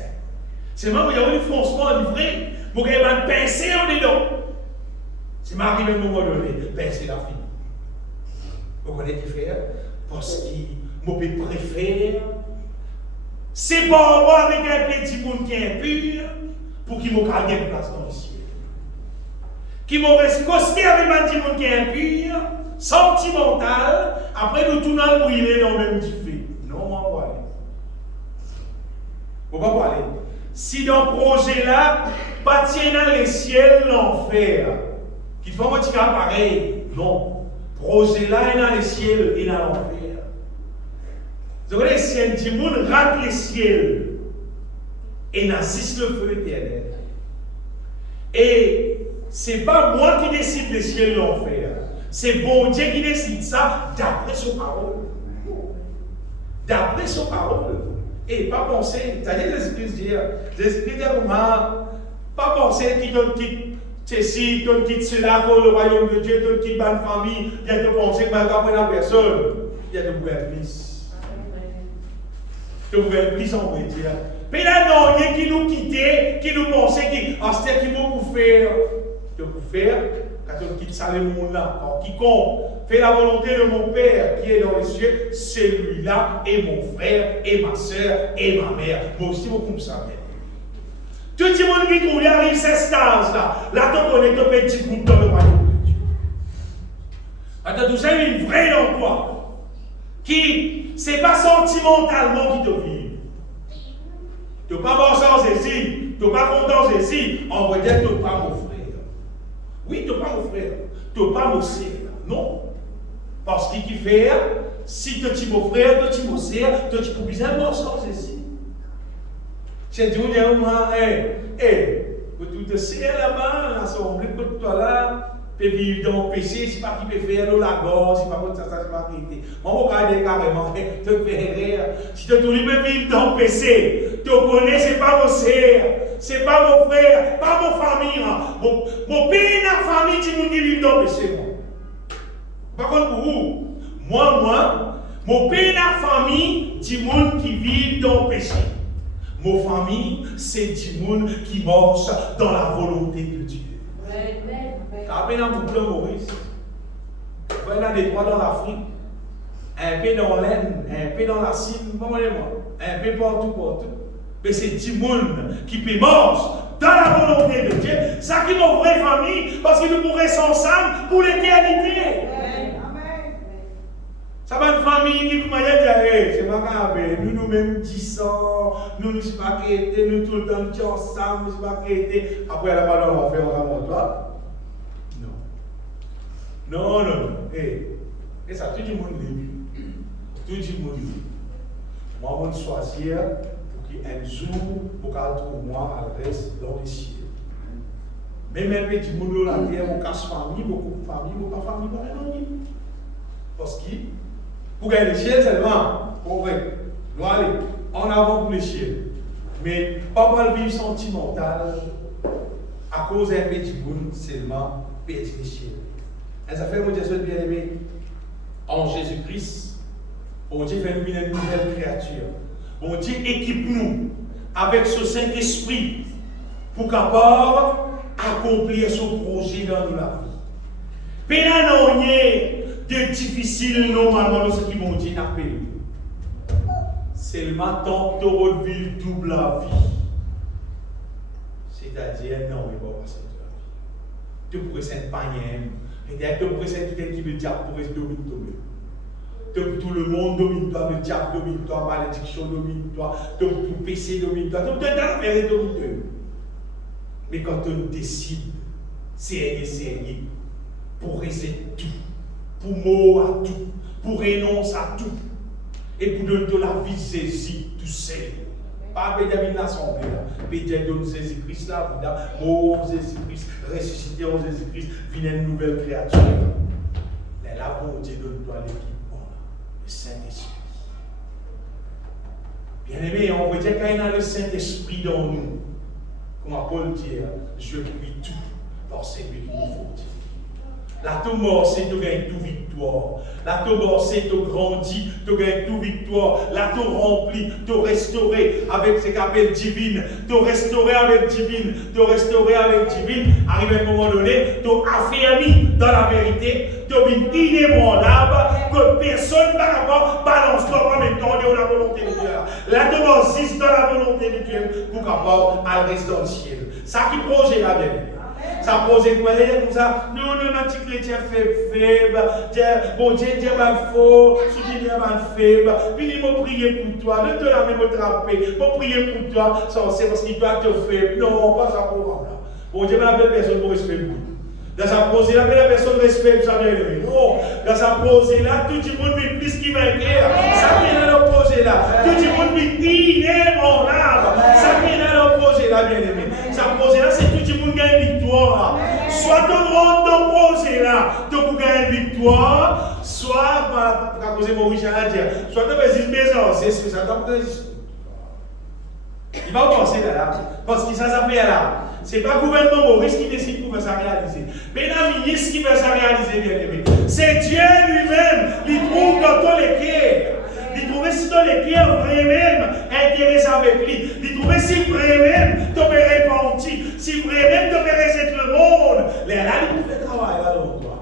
C'est même il y a eu foncement livré, pour qu'il y ait un pincé en dedans. C'est m'arrivé à un moment donné, pincer la fille. Vous connaissez qui faire? Parce qu'il me préfère. C'est pas moi avec un petit monde qui est impur, pour qu'il me garde une place dans le ciel. Qui me reste costé avec un petit monde qui est impur, sentimental, après nous tournons le brûler dans le même fait. Non, moi, on va aller. On va pas aller. Si dans le projet-là, pas tiens dans les ciels, l'enfer, qu'il faut un petit cas pareil. Non. Projet-là est dans les ciels et dans l'enfer. Vous voyez, si un petit monde rate les ciels et n'assiste le feu éternel. Et c'est pas moi qui décide les ciels et l'enfer. C'est bon Dieu qui décide ça d'après son parole. D'après son parole. Et pas penser, c'est-à-dire Jésus-Christ dit comment, pas penser qu'il donne quitte ceci, donne quitte cela pour le royaume de Dieu, donne quitte ma famille, il y a de penser que ma la personne, il y a de gouvernements. De gouvernements en vrai dire. Mais là, non, il y a qui nous quittait, qui nous pensait, qui, c'est qui nous pour faire. De pour faire, quand on quitte ça, le monde là, quiconque fait la volonté de mon Père qui est dans les cieux, celui-là est mon frère, et ma soeur, et ma mère. Moi aussi, vous comme ça. Tout le monde qui trouve, il arrive cette stase-là. Là, tu connais ton petit bout dans le royaume de Dieu. Attends, tout ça, il y a une vraie emploi qui, c'est pas sentimentalement qui te vit. Tu n'es pas bon sans ceci, tu n'es pas content ceci, en vrai, tu n'es pas mon frère. Oui, tu n'es pas mon frère, tu n'es pas mon sœur. Non. Parce qu'il qui fait, si tu es mon frère, tu es mon sœur, tu es bien bon sans ceci. C'est dit, vous tout serrez là-bas, l'assemblée de toi là, peut vivre dans le péché, c'est pas qui peut faire le lagon, c'est pas comme ça, c'est pas qui était. Moi, je regarde carrément, tu te fais rire. Si tu peux vivre dans le péché, tu connais, c'est pas mon sœur, c'est pas mon frère, pas mon famille. Mon père et la famille, tu nous dis vivre dans le péché. Par contre, pour vous, moi, mon père et la famille, du monde qui vit dans le péché. Mon famille, c'est du monde qui marche dans la volonté de Dieu. Quand on a un plan Maurice, on a des droits dans l'Afrique, un peu dans l'Inde, un peu dans la Chine, un peu partout. Mais c'est du monde qui peut marcher dans la volonté de Dieu. Ça qui est mon vraie famille, parce que nous pourrons rester ensemble pour l'éternité. Ça va une famille qui m'a dit, c'est pas grave, nous-mêmes 10 ans, nous ne sommes pas créés, nous tout le temps nous sommes ensemble, nous ne sommes pas créés. Après, elle n'a pas d'enfant, on va faire toi. Non. Et ça, tout le monde l'est. Tout le monde l'est. Moi, je vais choisir pour qu'un jour, pour qu'elle trouve moi, elle reste dans les cieux. Même un petit monde de la terre, on casse famille, beaucoup de famille, beaucoup de famille, non. Parce que, pour gagner les ciels seulement, pour vrai, nous allons en avant pour les ciels. Mais pas mal vivre sentimental à cause d'un petit monde seulement perdre les ciels. Et ça fait, mon Dieu, bien aimé, en Jésus-Christ, bon Dieu fait nous une nouvelle créature. Bon Dieu équipe nous avec ce Saint-Esprit pour capable accomplir son projet dans nos vies. Mais là, non, de difficile normalement ce qui vont dire appelé. Seulement tant de vivre double la vie. C'est-à-dire, non, il ne va pas passer de la vie. Tu pourrais être panier. Et tu pourrais être quelqu'un qui veut dire pour rester au milieu. tout le monde domine-toi, le diable domine-toi, malédiction domine-toi, tout péché domine-toi, tout affaire domine-toi. Mais quand on décide, c'est pour rester tout, pour mourir à tout, pour renoncer à tout, et pour donner de la vie saisie tout seul. Pas Bédiabine l'assemblée, Bédiabine donne Jésus-Christ là, mort en Jésus-Christ, ressuscité en Jésus-Christ, vient une nouvelle créature. Mais là, bon Dieu donne-toi l'équipement, le Saint-Esprit. Bien aimé, on veut dire qu'il y a le Saint-Esprit dans nous. Comme Paul dit, je puis tout par celui qui nous fortifie. La tout mort, c'est de gagner toute victoire. La tout mort, c'est de grandir, de gagner toute victoire. La tout rempli, de restaurer avec ce qu'appelle divine. De restaurer avec divine. De restaurer avec divine. Arrive à un moment donné, de affermir dans la vérité. De vivre inébranlable. Que personne par rapport balance toi en même temps de la volonté de Dieu. La tout mort, c'est dans la volonté de Dieu. Pour qu'après, elle reste dans le ciel. Ça qui projet la vérité. Ça pose quoi comme ça? Nous, notre petit chrétien fait faible. Bon Dieu, Dieu va fort. Dieu va faible. Puis il m'a prié pour toi. Ne te la même attraper. M'a prié pour toi. C'est parce qu'il doit te faire. Non, pas ça pour moi. Bon Dieu, la personne pour respecter. Dans sa posée là, la personne respecte sa bien-aimée. Non, dans sa posée là, tout le monde vit plus qu'il va guerre. Ça vient dans la posée là. Tout le monde vit inébranlable. Ça vient dans la posée là, bien-aimé. Sa posée là, c'est tout le monde gagne victoire. Soit tu rentres dans la posée là, tu gagnes victoire, soit, par cause de mon Richard à dire, soit tu vas dire maison, c'est ça, tu vas il va penser là, parce que ça fait là. Ce n'est pas le gouvernement Maurice qui décide pour faire ça réaliser. Mais la ministre qui fait ça réaliser, bien aimé. C'est Dieu lui-même qui trouve dans tous les cœurs. Il trouve si dans les cœurs vraiment intéressé avec lui. Il trouve si vraiment tu peux répondre, si vraiment tu peux rejeter le monde. Là, il fait travail là dans toi.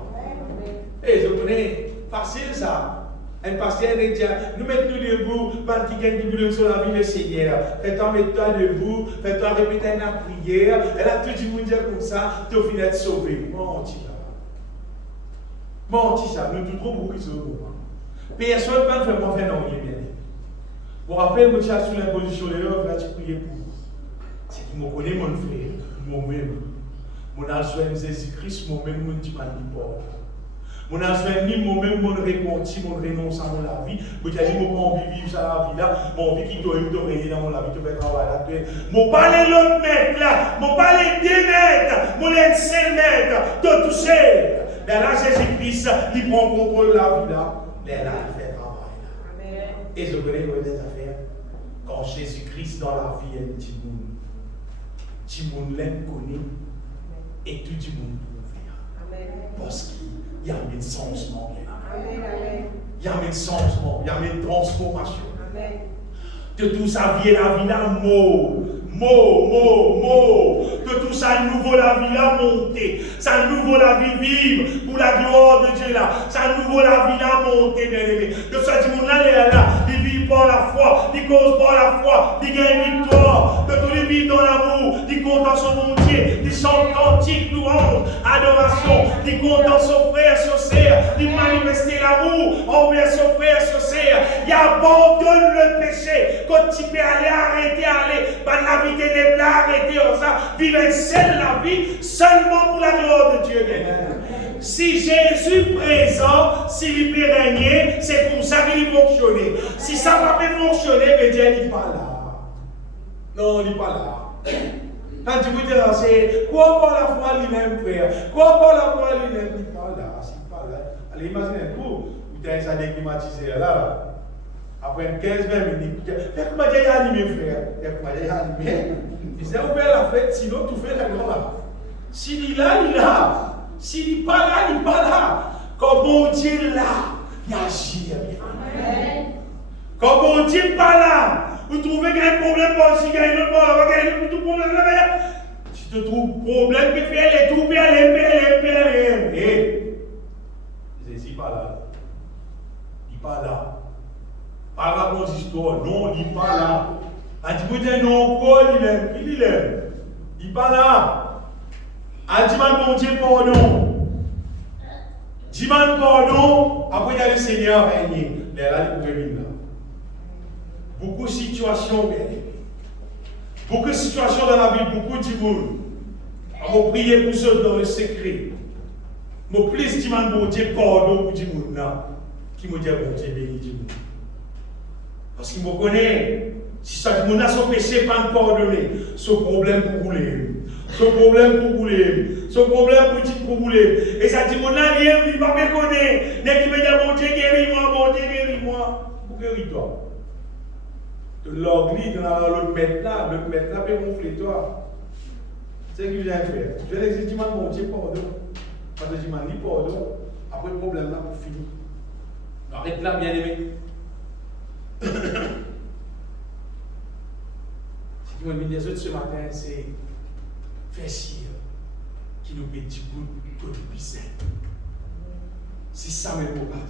Et je connais, facile ça. Un pasteur dit, nous mettons debout, parce qu'il y a une Bible sur la vie du Seigneur. Fais-toi mettre-toi debout, fais-toi répéter la prière. Et là, tout le monde dit comme ça, tu finis d'être sauvé. Menti ça, nous tous trop beaucoup qui sauvent. Personne ne peut faire faire non, bien. Pour rappeler, je suis sous l'imposition de l'heure, je vais prier pour vous. C'est qui me connaît, mon frère, moi-même. Mon âge de Jésus-Christ, moi-même, mon petit manipule. Mon assoin ni moi-même, mon repenti, mon renonce à la vie. Vous avez dit, mon envie vivre ça la vie là, mon envie qui doit être réel dans la vie, tu fais travail là. Mon parler l'autre mètre là, mon parler 2 mètres, mon être 5 mètres, tout seul. Mais là, Jésus-Christ, il prend contrôle de la vie là. Mais là, il fait travail là. Et je connais des affaires. Quand Jésus-Christ dans la vie est un petit monde l'aime connaît, et tout le monde peut faire. Parce qu'il y a un changement. Il y a un changement, il y a une transformation. De tout ça vient la vie là, mot. Que tout ça nouveau la vie là monter. Ça nouveau la vie vivre pour la gloire de Dieu là. Ça nouveau la vie là monter, bien aimé. De ça, du monde là, il vit par la foi, il cause par la foi, il gagne victoire. De tous les vivre dans l'amour, il compte dans son bon Dieu, il chante cantique, louange, adoration, il compte dans son frère, son sœur, il manifeste l'amour envers son frère, son sœur. Il abandonne le péché. Quand tu peux arrêter, par la vie des plats, arrêter ça, vivre seule la vie, seulement pour la gloire de Dieu. Si Jésus présent, s'il peut régner, c'est comme ça qu'il fonctionne. Si ça ne peut pas fonctionner, Dieu n'est pas là. Non, il n'est pas là. Quand tu veux dire, c'est quoi par la foi lui-même, frère? Quoi par la foi lui-même? Il n'est pas là. C'est pas là. Allez, imaginez-vous, vous avez ça déclimatisé là. Après 15-20 minutes, faites moi déjà animé, frère. Faites moi déjà animé. Il s'est ouvert la fête, sinon tout fait la gloire. S'il est là, il est là. S'il n'est pas là, il n'est pas là. Quand bon Dieu est là, il agit bien. Quand bon Dieu n'est pas là, vous trouvez qu'il y a un problème, il y a un autre problème, il y a un problème. Si tu trouves problème, tu fais les trouver, aller. Il n'est pas là. Il n'est pas là. Pas la bonne histoire, non, il n'est pas là. Tu peux dire non, quoi, il est. Il n'est pas là. Dis-moi, bon Dieu, pardon. Dis-moi pardon, après il y a le Seigneur régné. Là, il peut là. Beaucoup de situations, bien aimé. Beaucoup de situations dans la vie, beaucoup de monde. On va prier pour ceux dans le secret. Je plus demande bon Dieu pardon pour du monde qui me dit bon Dieu béni du monde. Parce qu'il me connaît. Si ça monde a son péché, pas me pardonner. Son problème pour rouler. Son problème pour rouler. Son problème pour rouler. Et ça dit mon ami, il va me connaître. Dès qu'il me dit bon Dieu guéris-moi, bon Dieu guéris-moi. Pour guéris-toi. De l'orgueil dans l'autre mettre là peut gonfler toi. C'est ce que je viens faire. Je vais dire, dis-moi mon Dieu pardon. Quand je dis, ni pardon, après le problème là pour finir. Arrête là, bien aimé. Ce qui m'a mis les autres ce matin, c'est faire chier qui nous met du bout de bizarre. C'est ça même pour parler.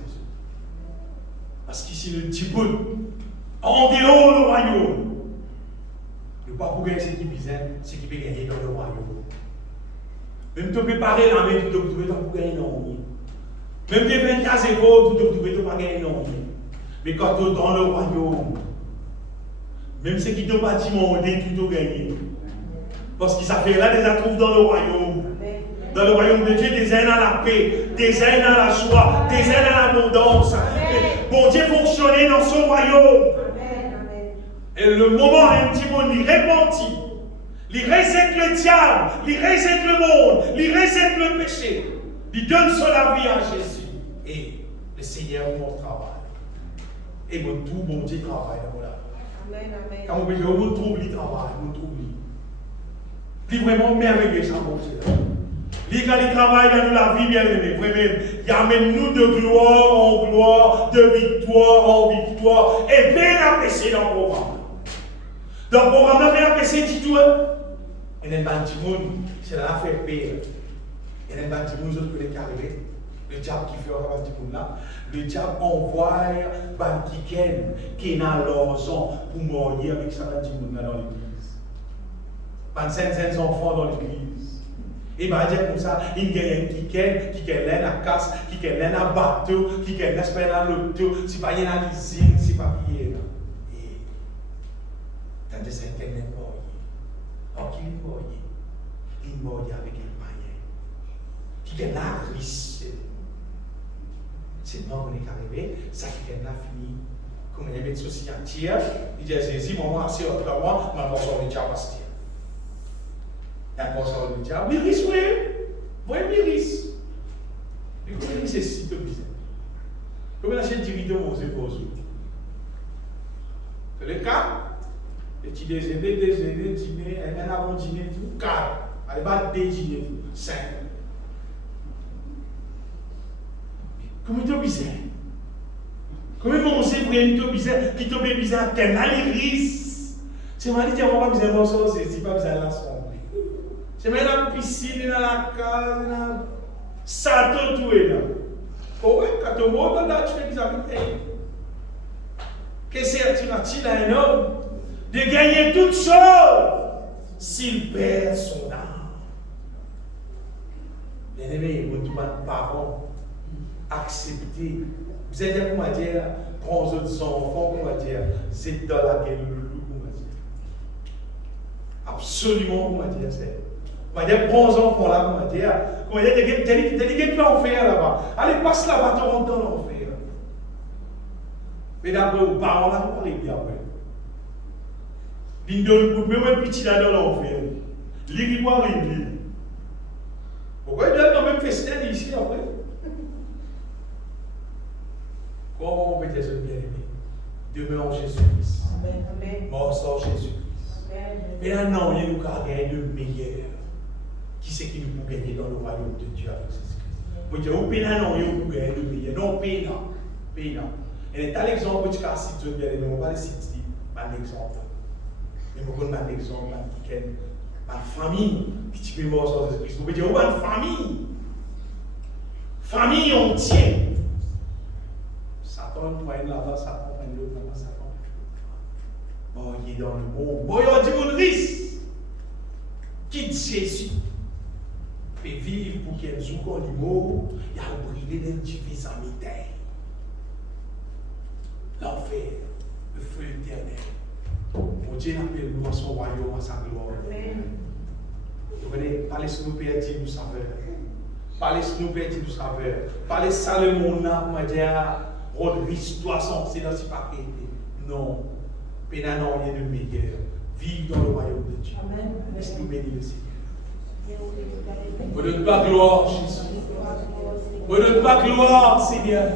Parce qu'ici, le Djibout, en dehors du royaume, ne pas pour gagner ce qui est bizarre, ce qui peut gagner dans le royaume. Même tu peux parler la main, tu ne peux pas gagner non. Même tu peux faire des épaules, tu ne peux pas gagner non. Mais quand tu es dans le royaume, même ceux qui ne t'ont pas dit mon dé, tu dois gagner. Parce qu'ils savent là, ils se trouvent dans le royaume. Dans le royaume de Dieu, des aides à la paix, des aides à la joie, des aides à l'abondance. Bon Dieu fonctionnait dans son royaume. Et le moment un petit mot, il répandit. Il récite le diable, il récite le monde, il récite le péché. Il donne son vie à Jésus. Et le Seigneur mon travail. Et mon tout bon Dieu travaille dans mon vie. Quand on trouve le travail, on trouve lui. Il est vraiment merveilleux, ça, mon Dieu. Quand il travaille dans la vie, bien aimé, vraiment, il amène nous de gloire en gloire, de victoire en victoire, et bien apprécié dans le programme. Dans le programme, là, bien apprécié, dis-tu, et les bandits, c'est la fait paix. Et les bandits, nous autres, les carrés, le diable qui fait un bandit là, le diable envoie bandits qui est dans l'horizon pour mourir avec sa bandit dans l'église. 25 enfants dans l'église. Et il va dire comme ça, il y a un qui est à casse, qui est à bateau, qui est à l'auto, si pas y a l'usine, si pas y est là. Et dans des certaines époques, alors qu'il est mort, il est mort avec un païen, qui est là riche. C'est non, on est arrivé, ça qui est là fini. Comme il y avait des soucis à tirer, il dit, Jésus, maman, assez autrement, mais on va sortir de Tchabastia. On sort le diable. Il risque, oui. Oui, il risque. Mais comment il c'est si bizarre? Comment la chaîne directeur mon épose? C'est le cas. Le petit déjeuner, dîner, un avant dîner, tout. 4. Allez, pas déjeuner, 5. Comment il est bizarre? Comment mon sait pour un bizarre qui tombe bizarre? Quel risque? C'est ma dit, on va pas bizarre, mon sort, c'est pas bizarre là. C'est même dans la piscine, dans la case, dans ça tout est là. Oh, quand tu montes là, tu fais des amis. Qu'est-ce que tu as un homme de gagner toute chose s'il perd son âme? Bien aimé, vous tous les parents, acceptez. Vous êtes comment dire, prends vos autres enfants, comment dire, c'est dans laquelle le loup, comment dire. Absolument, comment dire, c'est. On va dire, prends enfants là, on va dire, t'as dit l'enfer là-bas. Allez, passe là-bas, tu rentres dans l'enfer. Mais d'après aux parents là, vous parlez bien après. Ils donnent le coup de main, même petit là dans l'enfer. L'irritoire, il dit. Pourquoi ils donnent quand même festin ici après? Comment on peut dire ce bien aimé? Demeure en Jésus-Christ. Mort sans Jésus-Christ. Mais là, non, il y a nous qu'à gagner le meilleur. Qui c'est qui nous peut gagner dans le royaume de Dieu avec Jésus-Christ? Moi, je dis, oh, pénal, non, il peut gagner le meilleur. Non, pénal. Et t'as l'exemple que tu as cité, bien aimé, on va le citer, pas l'exemple. Mais je connais pas l'exemple, ma famille, qui tu peux mort sans Jésus-Christ. On peut dire, oh, ma famille. Famille entière. Satan prend là-bas, Satan prend l'autre là-bas, Satan. Bon, il est dans le monde. Bon, il y a du monde risque. Quitte Jésus. fait vivre pour qu'elle joue comme l'immo, il a brillé dans le divise en mitaine. L'enfer, le feu éternel. Mon Dieu appelle nous à son royaume, à sa gloire. Vous voyez, parlez sur nous, Père, dit nous saveur. Parlez sur nous, Père, dit nous saveur. Parlez ça le mon âme, m'a dit, rôle l'histoire sans c'est dans ce paquet. Non, Père n'a rien de meilleur. Vive dans le royaume de Dieu. Laisse-nous bénir le Seigneur. Ne donne pas gloire, Jésus. Ne donne pas gloire, Seigneur.